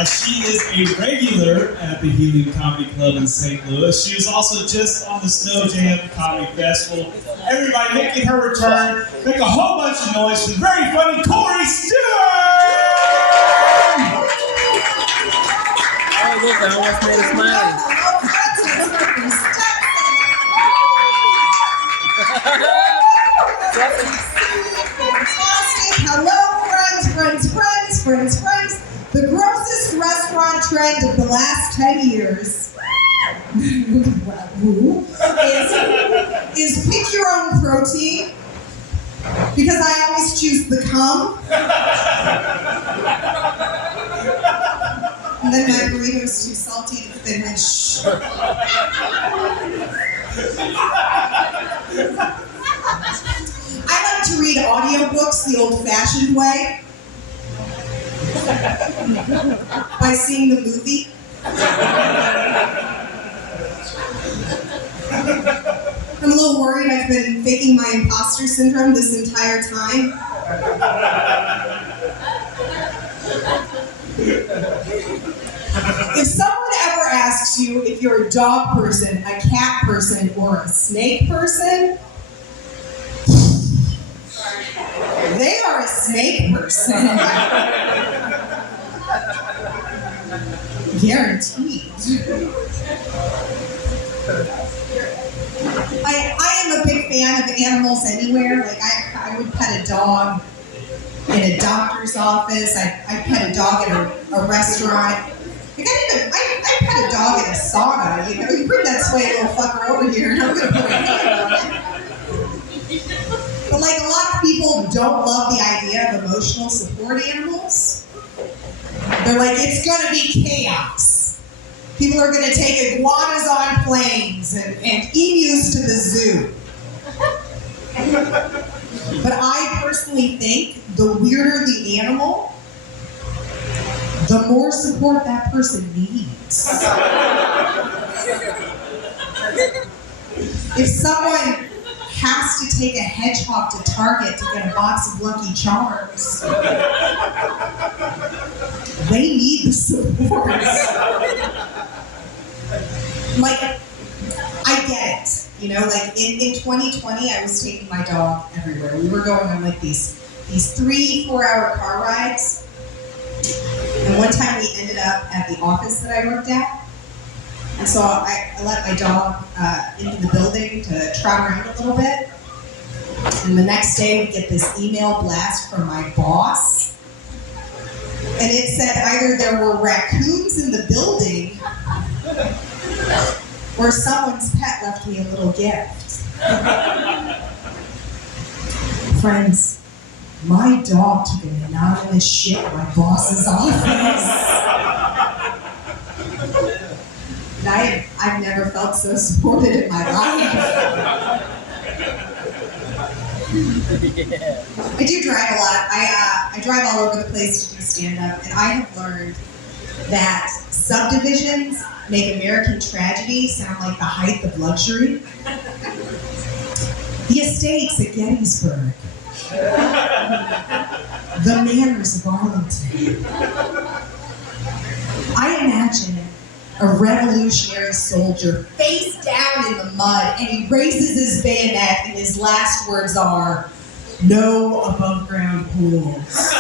She is a regular at the Helium Comedy Club in St. Louis. She was also just on the Snow Jam Comedy Festival. Everybody making her return. Make a whole bunch of noise for the very funny Corey Stewart! Oh, look, I almost made a smiley. Fantastic. Hello, friends. The grossest restaurant trend of the last 10 years is pick your own protein, because I always choose the cum. And then my burrito's too salty to finish. I like to read audiobooks the old-fashioned way, by seeing the movie. I'm a little worried I've been faking my imposter syndrome this entire time. If someone ever asks you if you're a dog person, a cat person, or a snake person, they are a snake person. Guaranteed. I am a big fan of animals anywhere. Like I would pet a dog in a doctor's office. I'd pet a dog at a restaurant. Like I pet a dog in a sauna. You know, you bring that sway little fucker over here and I'm gonna put a hand on it. But like a lot of people don't love the idea of emotional support animals. They're like, it's gonna be chaos. People are gonna take iguanas on planes and emus to the zoo. But I personally think the weirder the animal, the more support that person needs. If someone has to take a hedgehog to Target to get a box of Lucky Charms, they need the support. Like, I get it. You know, like in 2020, I was taking my dog everywhere. We were going on like these 3-4 hour car rides. And one time we ended up at the office that I worked at. And so I let my dog into the building to trot around a little bit. And the next day we get this email blast from my boss. And it said either there were raccoons in the building or someone's pet left me a little gift. Friends, my dog took an anonymous shit at my boss's office. And I've never felt so supported in my life. I do drive a lot. I drive all over the place to do stand-up, and I have learned that subdivisions make American tragedy sound like the height of luxury. The Estates at Gettysburg. The Manors of Arlington. I imagine a revolutionary soldier face down in the mud, and he raises his bayonet, and his last words are, "No above ground pools."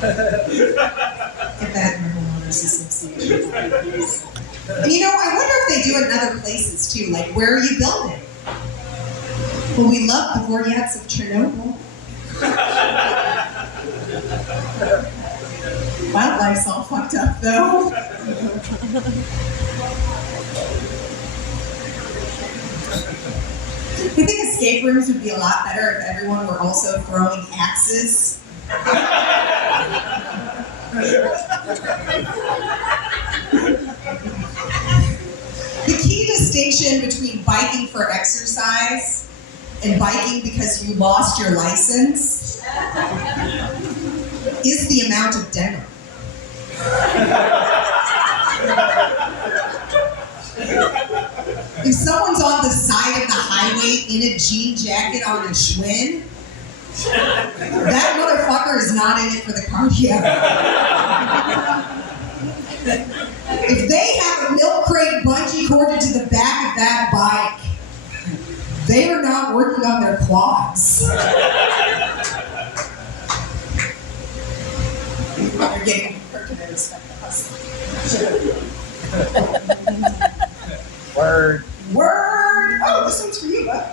Get that in the homeowners association. And you know, I wonder if they do it in other places too. Like, where are you building? Well, we love the Vortex of Chernobyl. Wildlife's all fucked up, though. I think escape rooms would be a lot better if everyone were also throwing axes. The key distinction between biking for exercise and biking because you lost your license is the amount of denim. If someone's on the side of the highway in a jean jacket on a Schwinn, that motherfucker is not in it for the cardio. If they have a milk crate bungee corded to the back of that bike, they are not working on their quads. They're getting percolated. Word. Word! Oh, this one's for you, bud.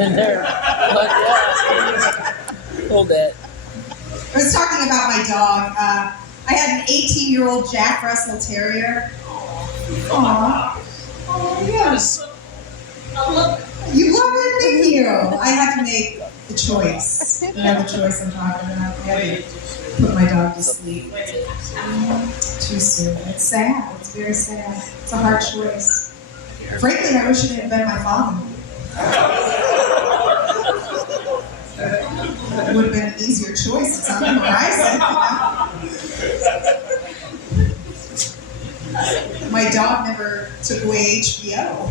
In there. Look, yeah. Hold that. I was talking about my dog. I had an 18-year-old Jack Russell Terrier. Aww. Oh, yes. You love it? Thank you. I had to make the choice. You know the choice I'm talking about. I had to put my dog to sleep too soon. It's sad. It's very sad. It's a hard choice. Frankly, I wish it had been my father. It would have been an easier choice. It's on the horizon. My dog never took away HBO.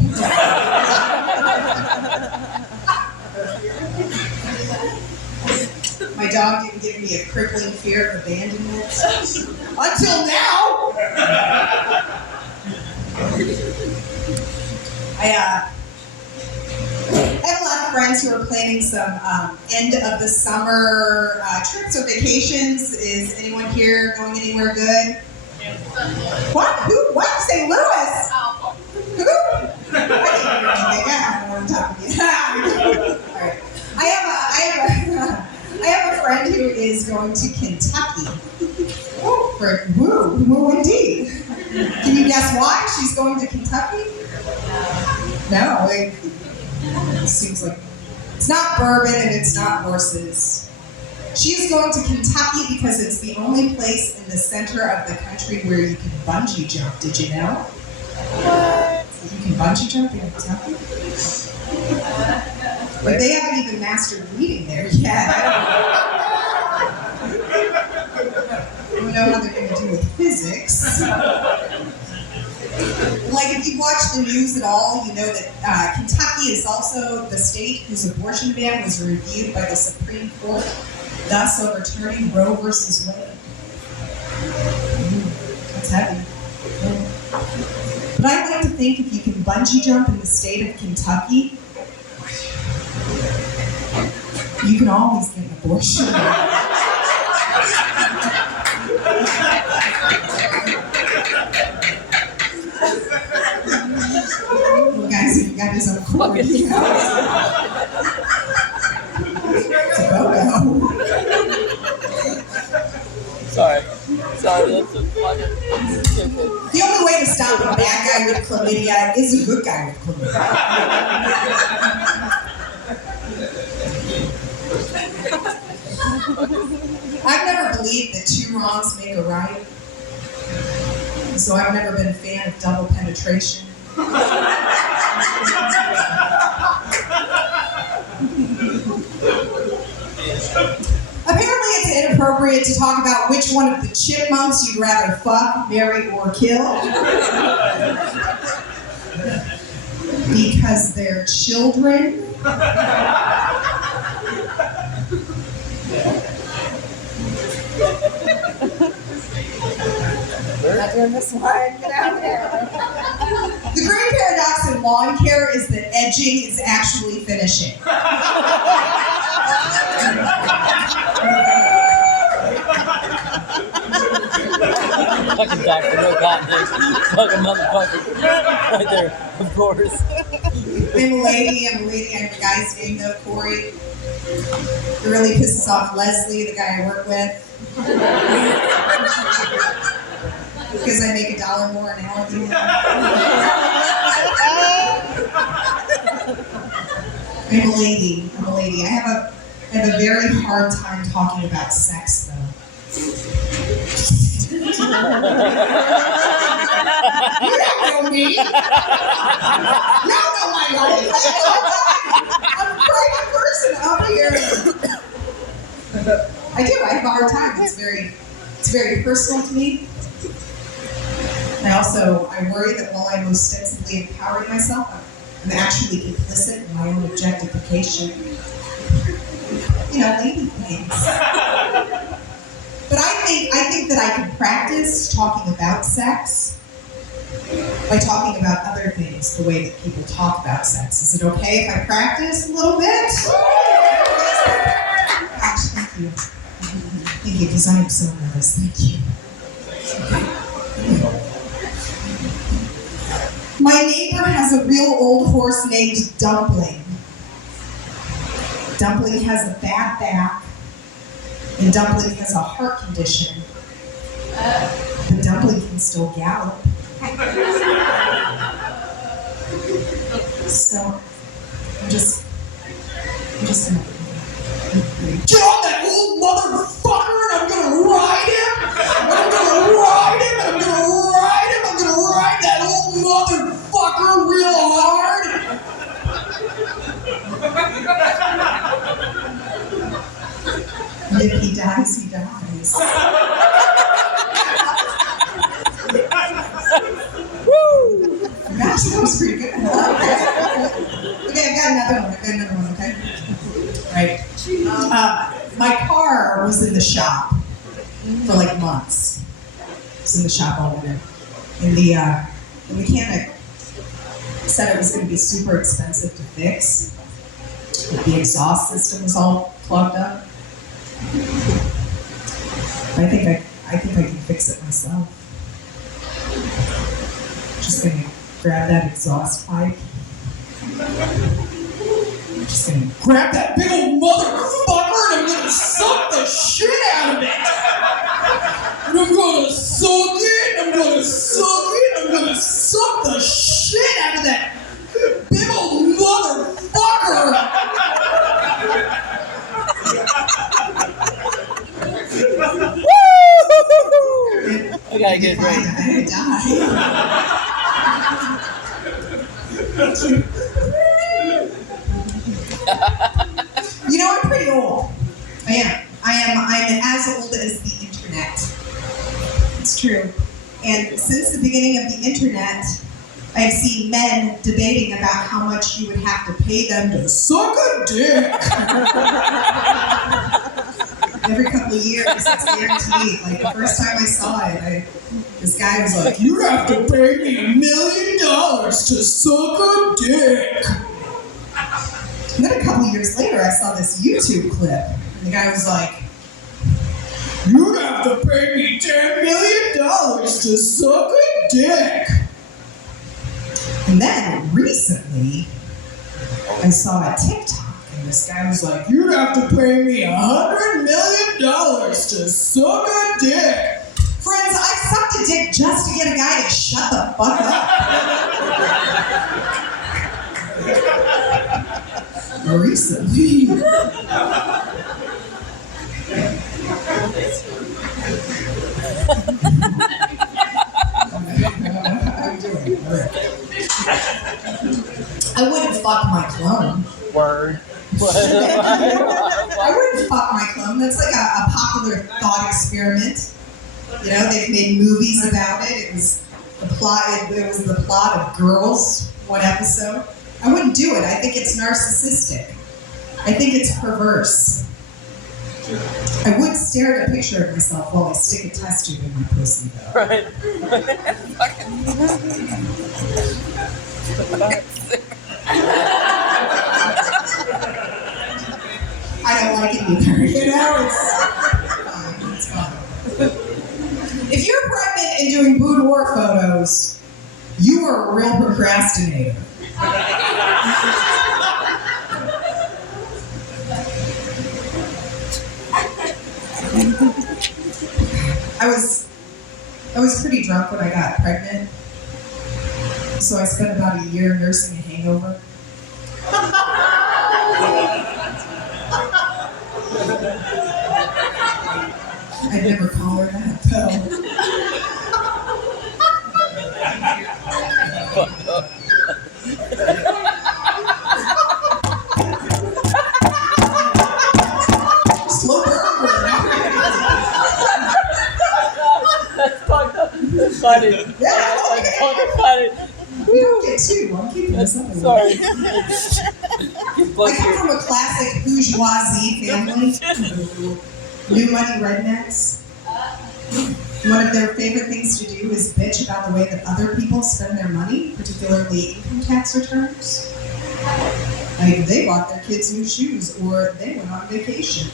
My dog didn't give me a crippling fear of abandonment. Until now! I have a lot of friends who are planning some end of the summer trips or vacations. Is anyone here going anywhere good? What? Who? What? St. Louis? Who? I can't hear anything. I don't want to talk to you. All right. I have a friend who is going to Kentucky. Woo, indeed. Can you guess why she's going to Kentucky? No, it seems like it's not bourbon and it's not horses. She's going to Kentucky because it's the only place in the center of the country where you can bungee jump. Did you know? What? You can bungee jump in Kentucky? But they haven't even mastered reading there yet. I don't know how they're going to do with physics. Like, if you watch the news at all, you know that Kentucky is also the state whose abortion ban was reviewed by the Supreme Court, thus overturning Roe versus Wade. That's heavy. Yeah. But I'd like to think if you can bungee jump in the state of Kentucky, you can always get an abortion. Well, guys, you got his own cord, you know? It's a go-go. Sorry, that's so fucking stupid. The only way to stop a bad guy with chlamydia is a good guy with chlamydia. I've never believed that two wrongs make a right, so I've never been a fan of double penetration. Apparently it's inappropriate to talk about which one of the chipmunks you'd rather fuck, marry, or kill. Because they're children. We're not doing this one. Get out of here. The great paradox in lawn care is that edging is actually finishing. Fucking Dr. Real Gottlieb. Fucking motherfucker. Right there, of course. I'm a lady. I have a guy's name though, Corey. It really pisses off Leslie, the guy I work with. Because I make $1 more an hour than him. I'm a lady. I have a very hard time talking about sex though. You don't know me. You don't know my life. I'm a private person up here. I do. I have a hard time. It's very personal to me. I worry that while I'm ostensibly empowering myself, I'm actually complicit in my own objectification. You know, lady things. But I think that I can practice talking about sex by talking about other things the way that people talk about sex. Is it okay if I practice a little bit? Gosh, thank you. Thank you, because I am so nervous. Thank you. My neighbor has a real old horse named Dumpling. Dumpling has a bad back. And Dumpling has a heart condition, but Dumpling can still gallop. So, I'm just gonna get on that old motherfucker and I'm gonna ride him! I'm gonna ride that old motherfucker real hard! If he dies, he dies. Woo! Gosh, that was pretty good. Okay, I've got another one, okay? Right. My car was in the shop for like months. It was in the shop all winter. And the mechanic said it was going to be super expensive to fix. The exhaust system was all clogged up. I think I can fix it myself. Just gonna grab that exhaust pipe. Just gonna grab that big old motherfucker and I'm gonna suck the shit out of it. And I'm gonna suck it. I'm gonna suck the shit out of that big old motherfucker. I gotta get ready. You know, I'm pretty old. I'm as old as the internet. It's true. And since the beginning of the internet, I've seen men debating about how much you would have to pay them to suck a dick. Every couple of years, it's guaranteed. Like the first time I saw it, this guy was like, "You'd have to pay me $1 million to suck a dick." And then a couple of years later, I saw this YouTube clip, and the guy was like, "You'd have to pay me $10 million to suck a dick." And then recently, I saw a TikTok. And this guy was like, "You'd have to pay me $100 million to suck a dick." Friends, I sucked a dick just to get a guy to shut the fuck up. Recently. I wouldn't fuck my clone. Word. I wouldn't fuck my clone. That's like a popular thought experiment. You know, they've made movies about it. It was the plot of Girls, one episode. I wouldn't do it. I think it's narcissistic. I think it's perverse. I would stare at a picture of myself while I stick a test tube in my pussy, though. Right. I don't like it either, you know? It's fine. If you're pregnant and doing boudoir photos, you are a real procrastinator. I was pretty drunk when I got pregnant, so I spent about a year nursing a hangover. I'd never call her that, though. Slow burn. That's fucked up. That's funny. Yeah, That's fucking funny. we don't get two. I'm keeping this up. Sorry. I come from a classic bourgeoisie family. New money rednecks. One of their favorite things to do is bitch about the way that other people spend their money, particularly income tax returns. Like they bought their kids new shoes or they went on vacation.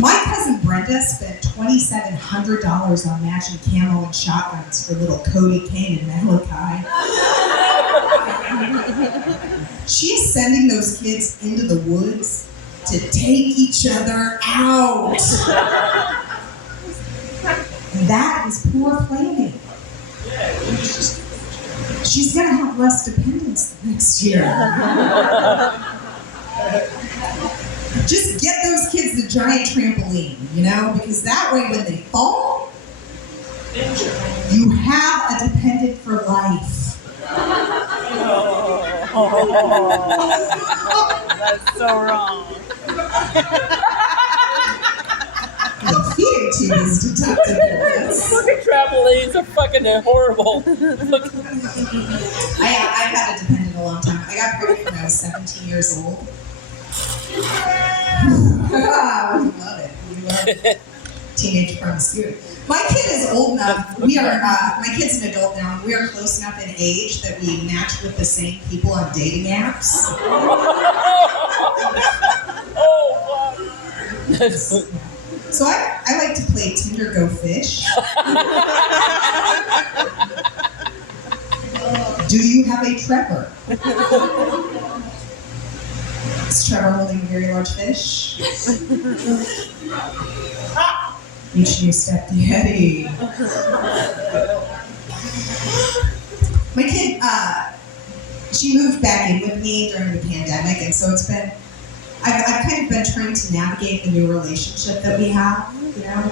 My cousin Brenda spent $2,700 on matching camo and shotguns for little Cody, Kane, and Malachi. She's sending those kids into the woods to take each other out. That is poor planning. She's gonna have less dependents next year. Just get those kids the giant trampoline, you know, because that way when they fall, you have a dependent for life. That's so wrong. The feeding tube is deductible. Fucking trampolines are fucking horrible. I've had a dependent a long time. I got pregnant when I was 17 years old. We love it. We love it. Teenage promiscuity. My kid is old enough. My kid's an adult now, and we are close enough in age that we match with the same people on dating apps. So I like to play Tinder Go Fish. Do you have a Trevor? Is Trevor holding a very large fish? Each new step, Daddy. My kid, she moved back in with me during the pandemic, and so I've kind of been trying to navigate the new relationship that we have, you know,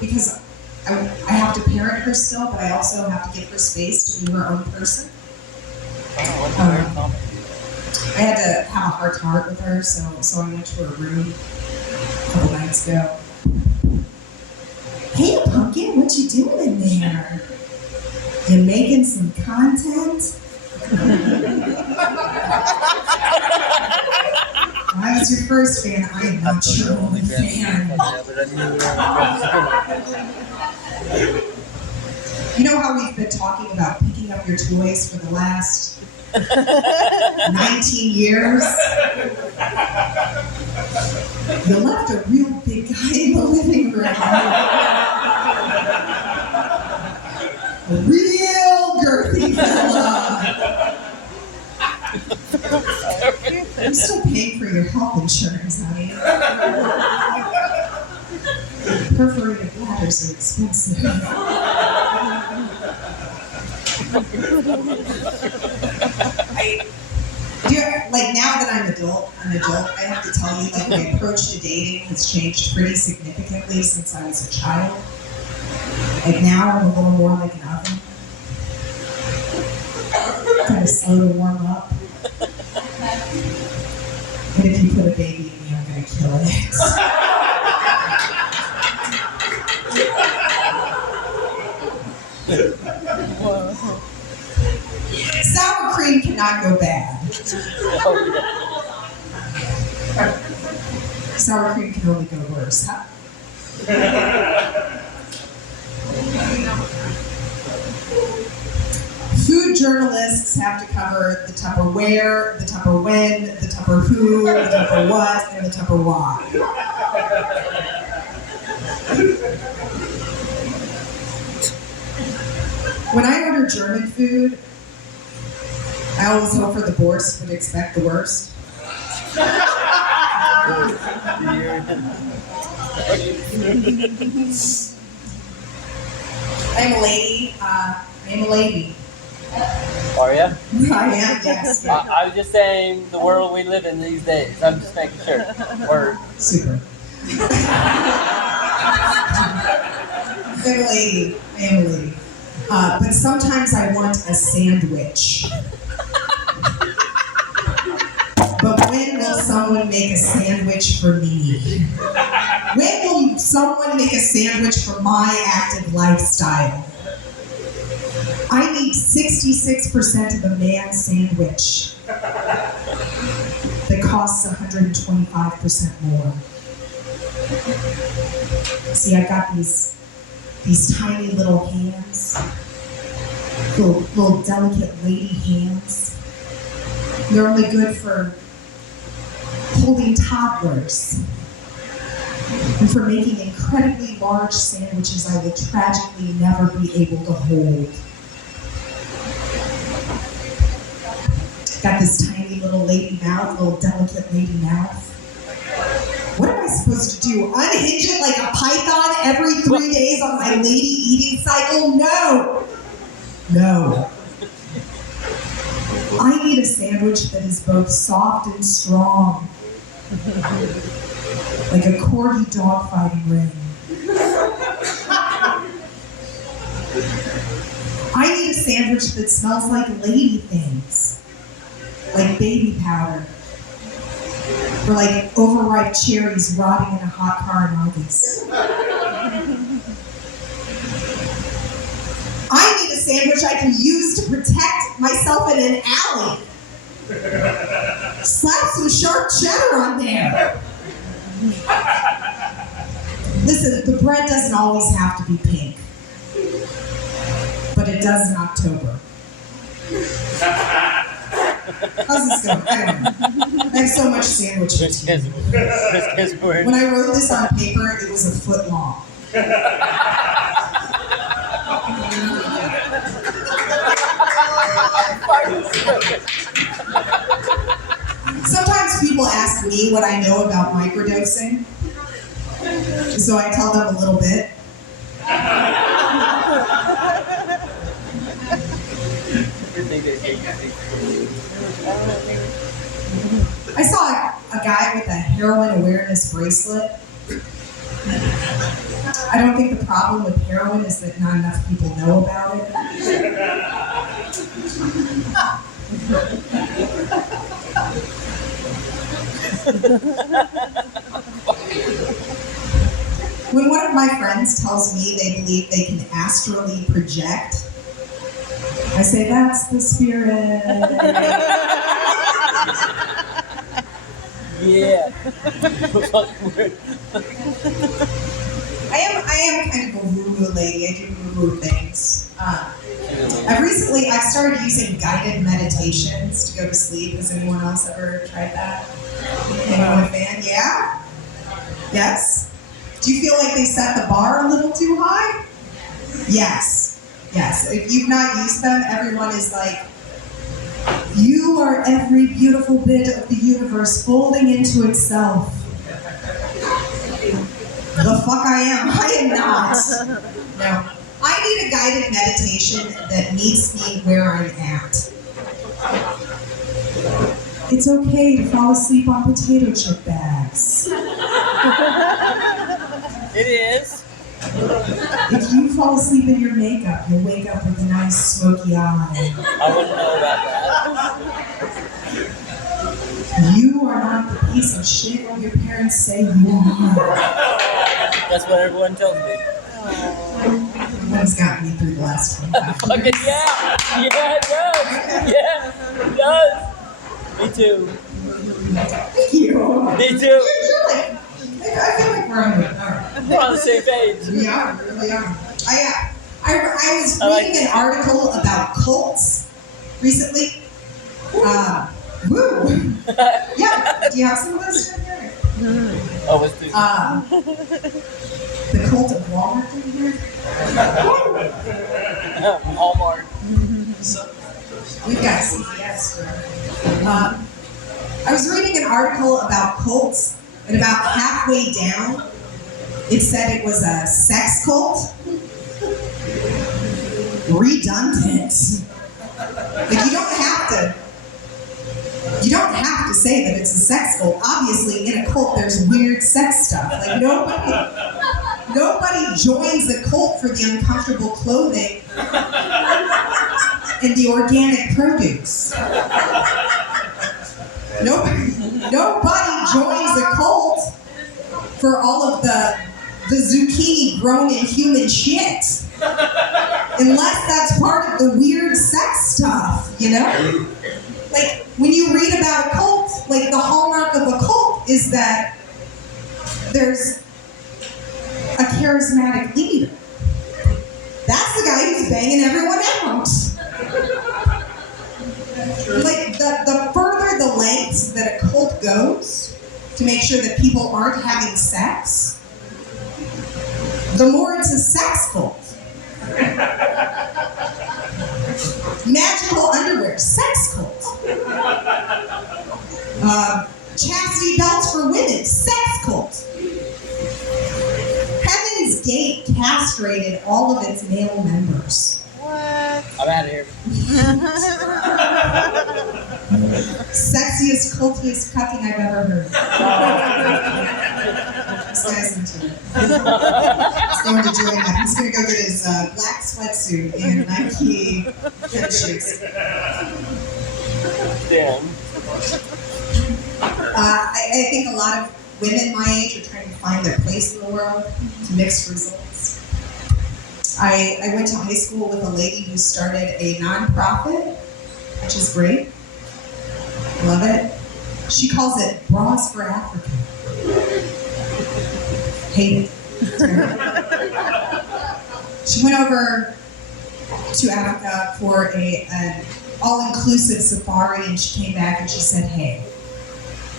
because I have to parent her still, but I also have to give her space to be her own person. I had to have a heart-to-heart with her, so I went to her room a couple nights ago. Hey, Pumpkin, what you doing in there? You making some content? I was your first fan. I am not your only fan. You know how we've been talking about picking up your toys for the last 19 years? You left a real big guy in the living room. A real girthy fella. I'm still paying for your health insurance, honey. Perforated bladders are expensive. Like now that I'm an adult, I have to tell you, like my approach to dating has changed pretty significantly since I was a child. Like now I'm a little more like an oven. Kind of slow to warm up. And if you put a baby in me, I'm gonna kill it. Sour cream can not go bad. Oh, yeah. Sour cream can only go worse, huh? Food journalists have to cover the Tupper where, the Tupper when, the Tupper who, the Tupper what, and the Tupper why. When I order German food, I always hope for the worst but expect the worst. I'm a lady. I'm a lady. Are ya? I am, yes. I was just saying the world we live in these days. I'm just making sure. Word. Super. I'm a lady. I am a lady. But sometimes I want a sandwich. But when will someone make a sandwich for me? When will someone make a sandwich for my active lifestyle? I need 66% of a man sandwich that costs 125% more. See, I've got these tiny little hands, little delicate lady hands. They're only good for holding toddlers and for making incredibly large sandwiches I will tragically never be able to hold. Got this tiny little lady mouth, little delicate lady mouth. What am I supposed to do? Unhinge it like a python every 3 days on my lady eating cycle? No. No. I need a sandwich that is both soft and strong. Like a corgi dogfighting ring. I need a sandwich that smells like lady things. Like baby powder. Or like overripe cherries rotting in a hot car in August. I need a sandwich I can use to protect myself in an alley. Slap some sharp cheddar on there. Listen, the bread doesn't always have to be pink. But it does in October. How's this going? I don't know. I have so much sandwich fatigue. When I wrote this on paper, it was a foot long. Sometimes people ask me what I know about microdosing. So I tell them a little bit. I saw a guy with a heroin awareness bracelet. I don't think the problem with heroin is that not enough people know about it. When one of my friends tells me they believe they can astrally project, I say, that's the spirit. Yeah. I am kind of a woo-woo lady. I do woo-woo things. I've started using guided meditations to go to sleep. Has anyone else ever tried that? Anyone a fan? Yeah? Yes? Do you feel like they set the bar a little too high? Yes. Yes. If you've not used them, everyone is like, you are every beautiful bit of the universe folding into itself. The fuck I am. I am not. No. I need a guided meditation that meets me where I'm at. It's okay to fall asleep on potato chip bags. It is. If you fall asleep in your makeup, you'll wake up with a nice smoky eye. I wouldn't know about that. You are not the piece of shit your parents say you are. That's what everyone tells me. One's gotten me through the last 25 Fucking years. yeah. Yeah, it does. Yeah, it does. Me too. Thank you. Me too. You're like, I feel like we're on the, We're on the same page. we are, we really are. I was I like- reading an article about cults recently. Woo! Yeah, do you have some of those in here? Oh, let's do The cult of Walmart in here? Hallmark. We've got CVS. I was reading an article about cults, and about halfway down, it said it was a sex cult. Redundant. Like you don't have to say that it's a sex cult. Obviously, in a cult, there's weird sex stuff. Like nobody joins a cult for the uncomfortable clothing and the organic produce. Nobody joins a cult for all of the zucchini grown in human shit. Unless that's part of the weird sex stuff, you know? Like, when you read about a cult, like, the hallmark of a cult is that there's a charismatic leader. That's the guy who's banging everyone out. Like, the further the lengths that a cult goes to make sure that people aren't having sex, the more it's a sex cult. Magical underwear, sex cult. Chastity belts for women, sex cult. Heaven's Gate castrated all of its male members. I'm out of here. Sexiest, cultiest cucking I've ever heard. This guy's into it. He's going to join up. He's going to go get his black sweatsuit and Nike tennis shoes. Damn. I think a lot of women my age are trying to find their place in the world to mixed results. I went to high school with a lady who started a nonprofit, which is great. Love it. She calls it Bras for Africa. Hate it. She went over to Africa for an all-inclusive safari, and she came back and she said, hey,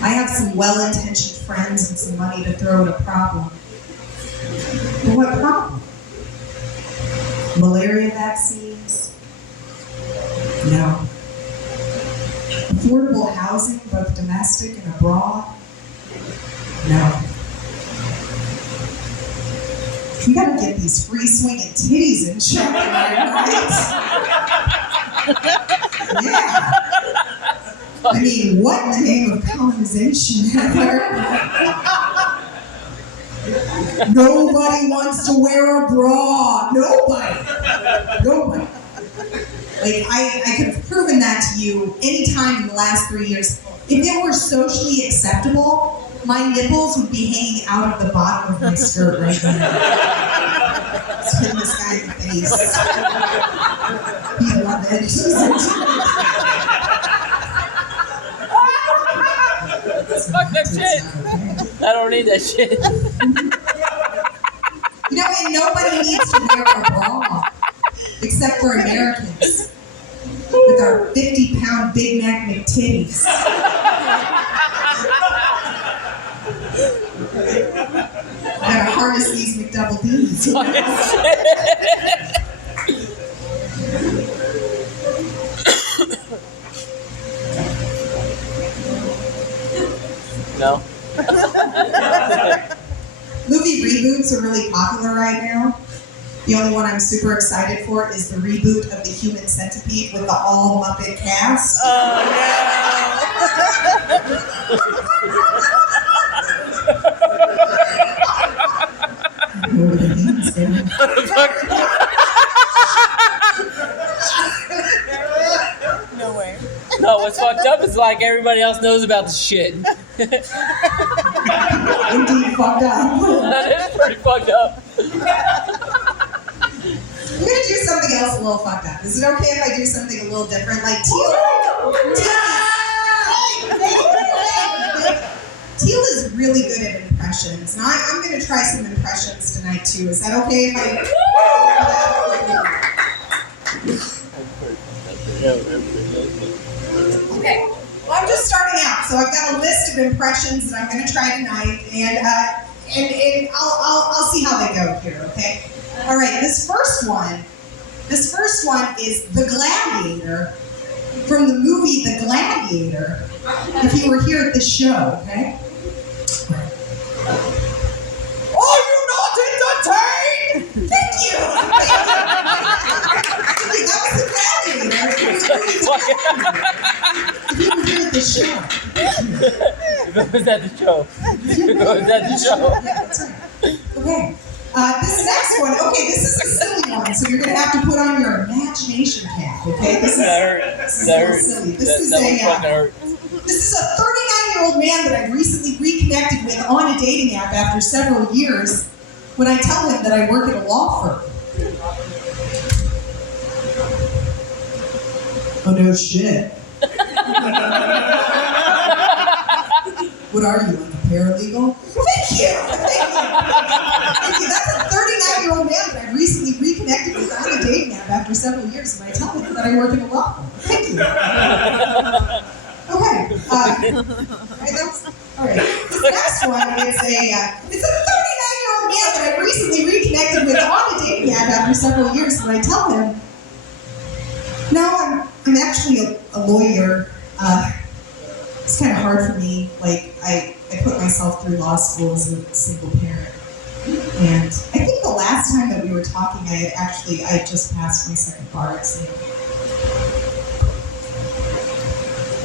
I have some well-intentioned friends and some money to throw at a problem. But what problem? Malaria vaccines? No. Affordable housing, both domestic and abroad? No. We gotta get these free swinging titties in check, right? Yeah. I mean, what in the name of colonization, Heather? Nobody wants to wear a bra. Nobody. Like, I could have proven that to you anytime in the last 3 years. If it were socially acceptable, my nipples would be hanging out of the bottom of my skirt right now. Just hitting this guy in the face. He'd love it. Fuck that shit. I don't need that shit. You know, and nobody needs to wear a bra except for Americans with our 50-pound Big Mac McTitties. Gotta harness these McDouble D's. No. Movie reboots are really popular right now. The only one I'm super excited for is the reboot of The Human Centipede with the all Muppet cast. Over the hands down. No way. No, what's fucked up is like everybody else knows about the shit. Indeed fucked up. That is pretty fucked up. I'm gonna do something else a little fucked up. Is it okay if I do something a little different? Like Teal is really good at impressions, and I'm gonna try some impressions tonight too. Is that okay if I? Okay. Well, I'm just starting out, so I've got a list of impressions that I'm gonna try tonight, and I'll see how they go here. Okay. All right. This first one is the Gladiator from the movie The Gladiator. If you were here at the show, okay. Are you not entertained? Thank you. That was The Gladiator. If you were here at the show. If it was at the show. If it was at the show. Yeah, that's right. Okay. This next one, okay, this is a silly one, so you're going to have to put on your imagination cap, okay? This is silly. This is a 39-year-old man that I recently reconnected with on a dating app after several years when I tell him that I work at a law firm. Oh, no shit. What are you, like a paralegal? Thank you! Thank you. That's a 39-year-old man that I recently reconnected with on a dating app after several years, and I tell him that I work in a law firm. Thank you. Okay. All right. This next one is a 39-year-old man that I recently reconnected with on a dating app after several years, and I tell him, no, I'm actually a lawyer. It's kind of hard for me. Like, I put myself through law school as a single parent. And I think the last time that we were talking, I just passed my second bar exam.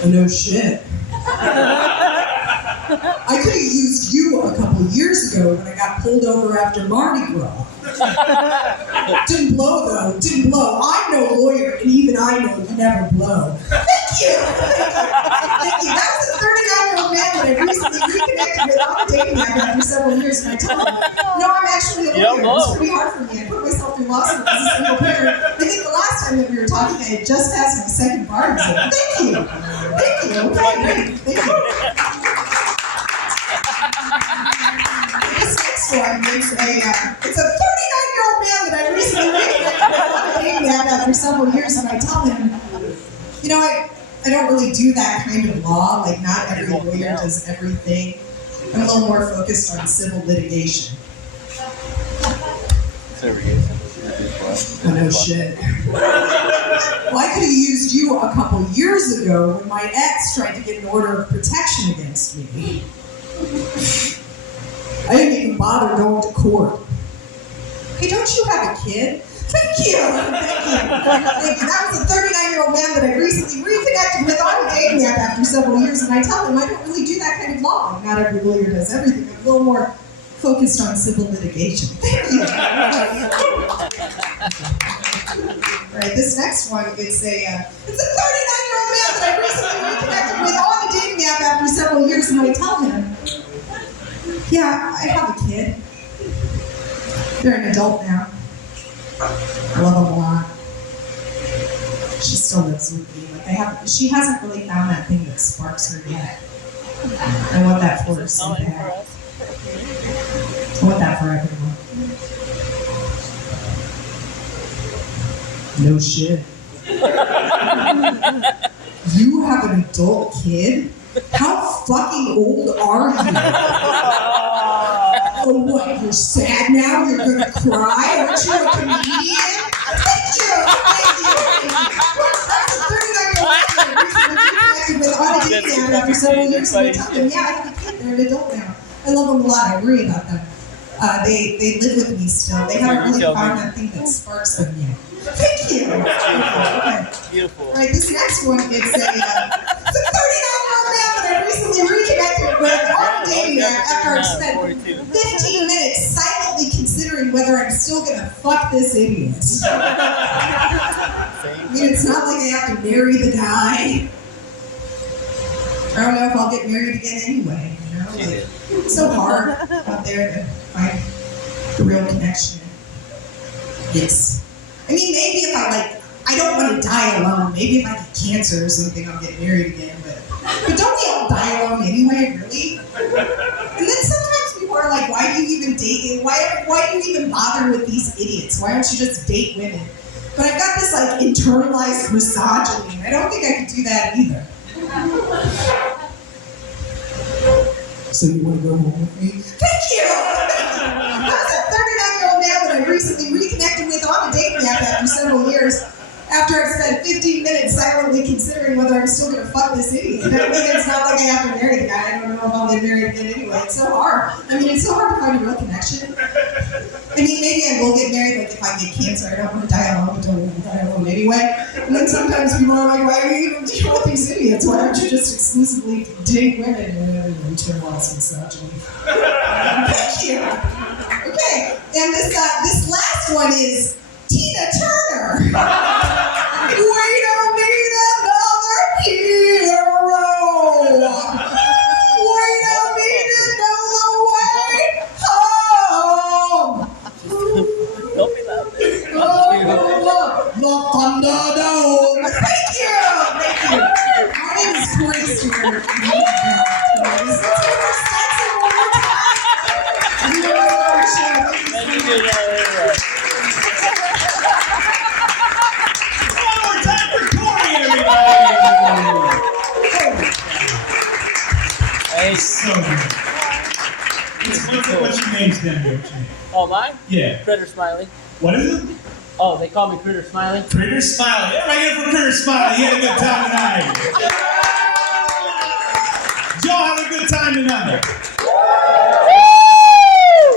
Oh, no shit. I could have used you a couple years ago when I got pulled over after Mardi Gras. Didn't blow, though. Didn't blow. I'm no lawyer, and even I know you never blow. Thank you. Thank you. That was a 39-year-old man that I recently reconnected with on a dating app after several years, and I told him, no, I'm actually a lawyer. It's pretty hard for me. I put myself through law school as a single parent. I think the last time that we were talking, I had just passed my second bar exam. Thank you. Thank you. Okay, great. Thank you. This next one is it's a 39-year-old man that I recently reconnected with on a dating app after several years, and I tell him, you know, I don't really do that kind of law. Like, not every lawyer does everything. I'm a little more focused on civil litigation. Oh, no shit. Well, I could have used you a couple years ago when my ex tried to get an order of protection against me. I didn't even bother going to court. Hey, don't you have a kid? Thank you. Thank you. Thank you. That was a 39-year-old man that I recently reconnected with on a dating app after several years, and I tell him I don't really do that kind of law. Like, not every lawyer does everything. I'm a little more focused on civil litigation. Thank you. All right, this next one, it's a 39-year-old man that I recently reconnected with on a dating app after several years, and I tell him, yeah, I have a kid. They're an adult now. I love them a lot. She still lives with me. Like, she hasn't really found that thing that sparks her yet. I want that for her so bad. I want that for everyone. No shit. You have an adult kid? How fucking old are you? Oh, what? You're sad now? You're gonna cry? Aren't you a comedian? Thank you! Thank you! That's a 39-year-old man with on a dating app after several years, and I tell them, yeah, I have a kid. They're an adult now. I love them a lot. I worry about them. They live with me still. They haven't really found that thing that sparks them yet. Thank you! Okay. Beautiful. All right, this next one is a 39-year-old man that I recently reconnected with on a dating app after I've spent 15 minutes silently considering whether I'm still gonna fuck this idiot. I mean, it's not like I have to marry the guy. I don't know if I'll get married again anyway, you know? Like, it's so hard out there to find the real connection. It's I mean, maybe if I don't want to die alone. Maybe if I get cancer or something, I'll get married again. But don't we all die alone anyway, really? And then sometimes people are like, why do you even date? Why do you even bother with these idiots? Why don't you just date women? But I've got this like internalized misogyny, and I don't think I could do that either. So you want to go home with me? Thank you! I was a 39-year-old man that I recently reconnected with on a dating app after several years. After I spent 15 minutes silently considering whether I'm still going to fuck this idiot. And I mean, it's not like I have to marry the guy. I don't know if I'll get married again anyway. It's so hard. I mean, it's so hard to find a real connection. I mean, maybe I will get married, like if I get cancer. I don't want to die alone, but don't want to die alone anyway. And then sometimes people are like, why are you even dealing with these idiots? Why don't you just exclusively date women? And internalized misogyny. Thank you. Okay, and this last one is Tina Turner. We don't need another hero. We don't need to know the way home. Don't be loud. The Thunderdome. Thank you. My name is Corey Stewart. Hey, So good. What's your name's down here? What's your name? oh, mine? Yeah. Critter Smiley. What is it? Oh, they call me Critter Smiley. Critter Smiley. Everybody get it for Critter Smiley. You had a good time tonight. Did y'all have a good time tonight?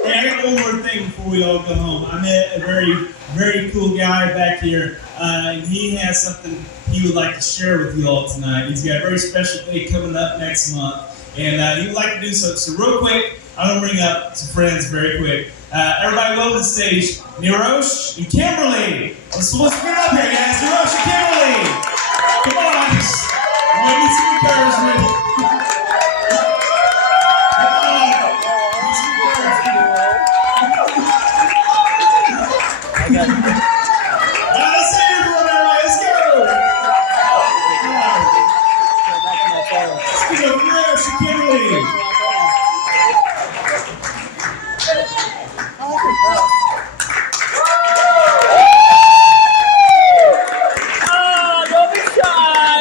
Hey, I got one more thing before we all go home. I met a very, very cool guy back here, and he has something he would like to share with you all tonight. He's got a very special day coming up next month, and he would like to do so. So real quick, I'm going to bring up some friends very quick. Everybody welcome to the stage, Nirosh and Kimberly. Let's get up here, guys. Nirosh and Kimberly. Come on. Let me see your encouragement. I got you. Let's see everyone, everybody. Let's go. Let's give it up for Nirosh and Kimberly. Oh, don't be shy.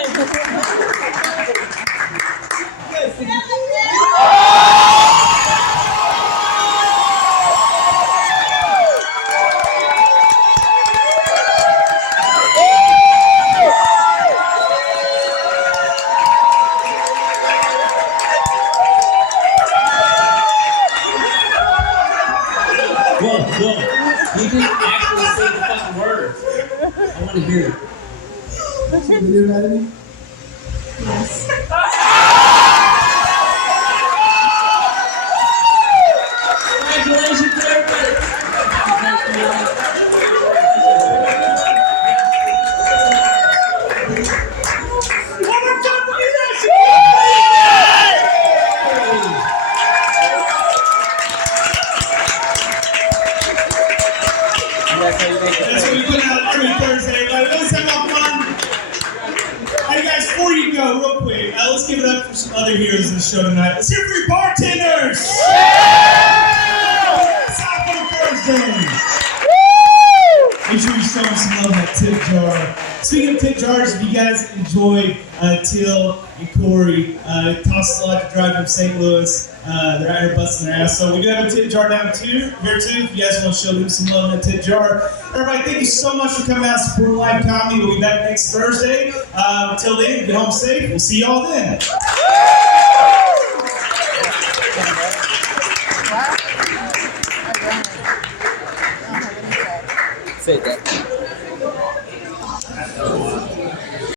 Whoa. You didn't actually say the fucking words. I want to hear it. Can you do that to me? Congratulations to everybody. That's how you make That's what we put out every Thursday, everybody. Let's have fun. Hey guys, before you go, real quick, let's give it up for some other heroes in the show tonight. Let's hear it for your bartenders. Top of Thursday. Make sure you show them some love in that tip jar. Speaking of tip jars, if you guys enjoyed Till and Corey, it costs a lot to drive from St. Louis. They're out here busting their ass. So we do have a tip jar down here too. If you guys want to show them some love in that tip jar. Everybody, thank you so much for coming out and supporting live comedy. We'll be back next Thursday. Until then, get home safe. We'll see y'all then. Say that.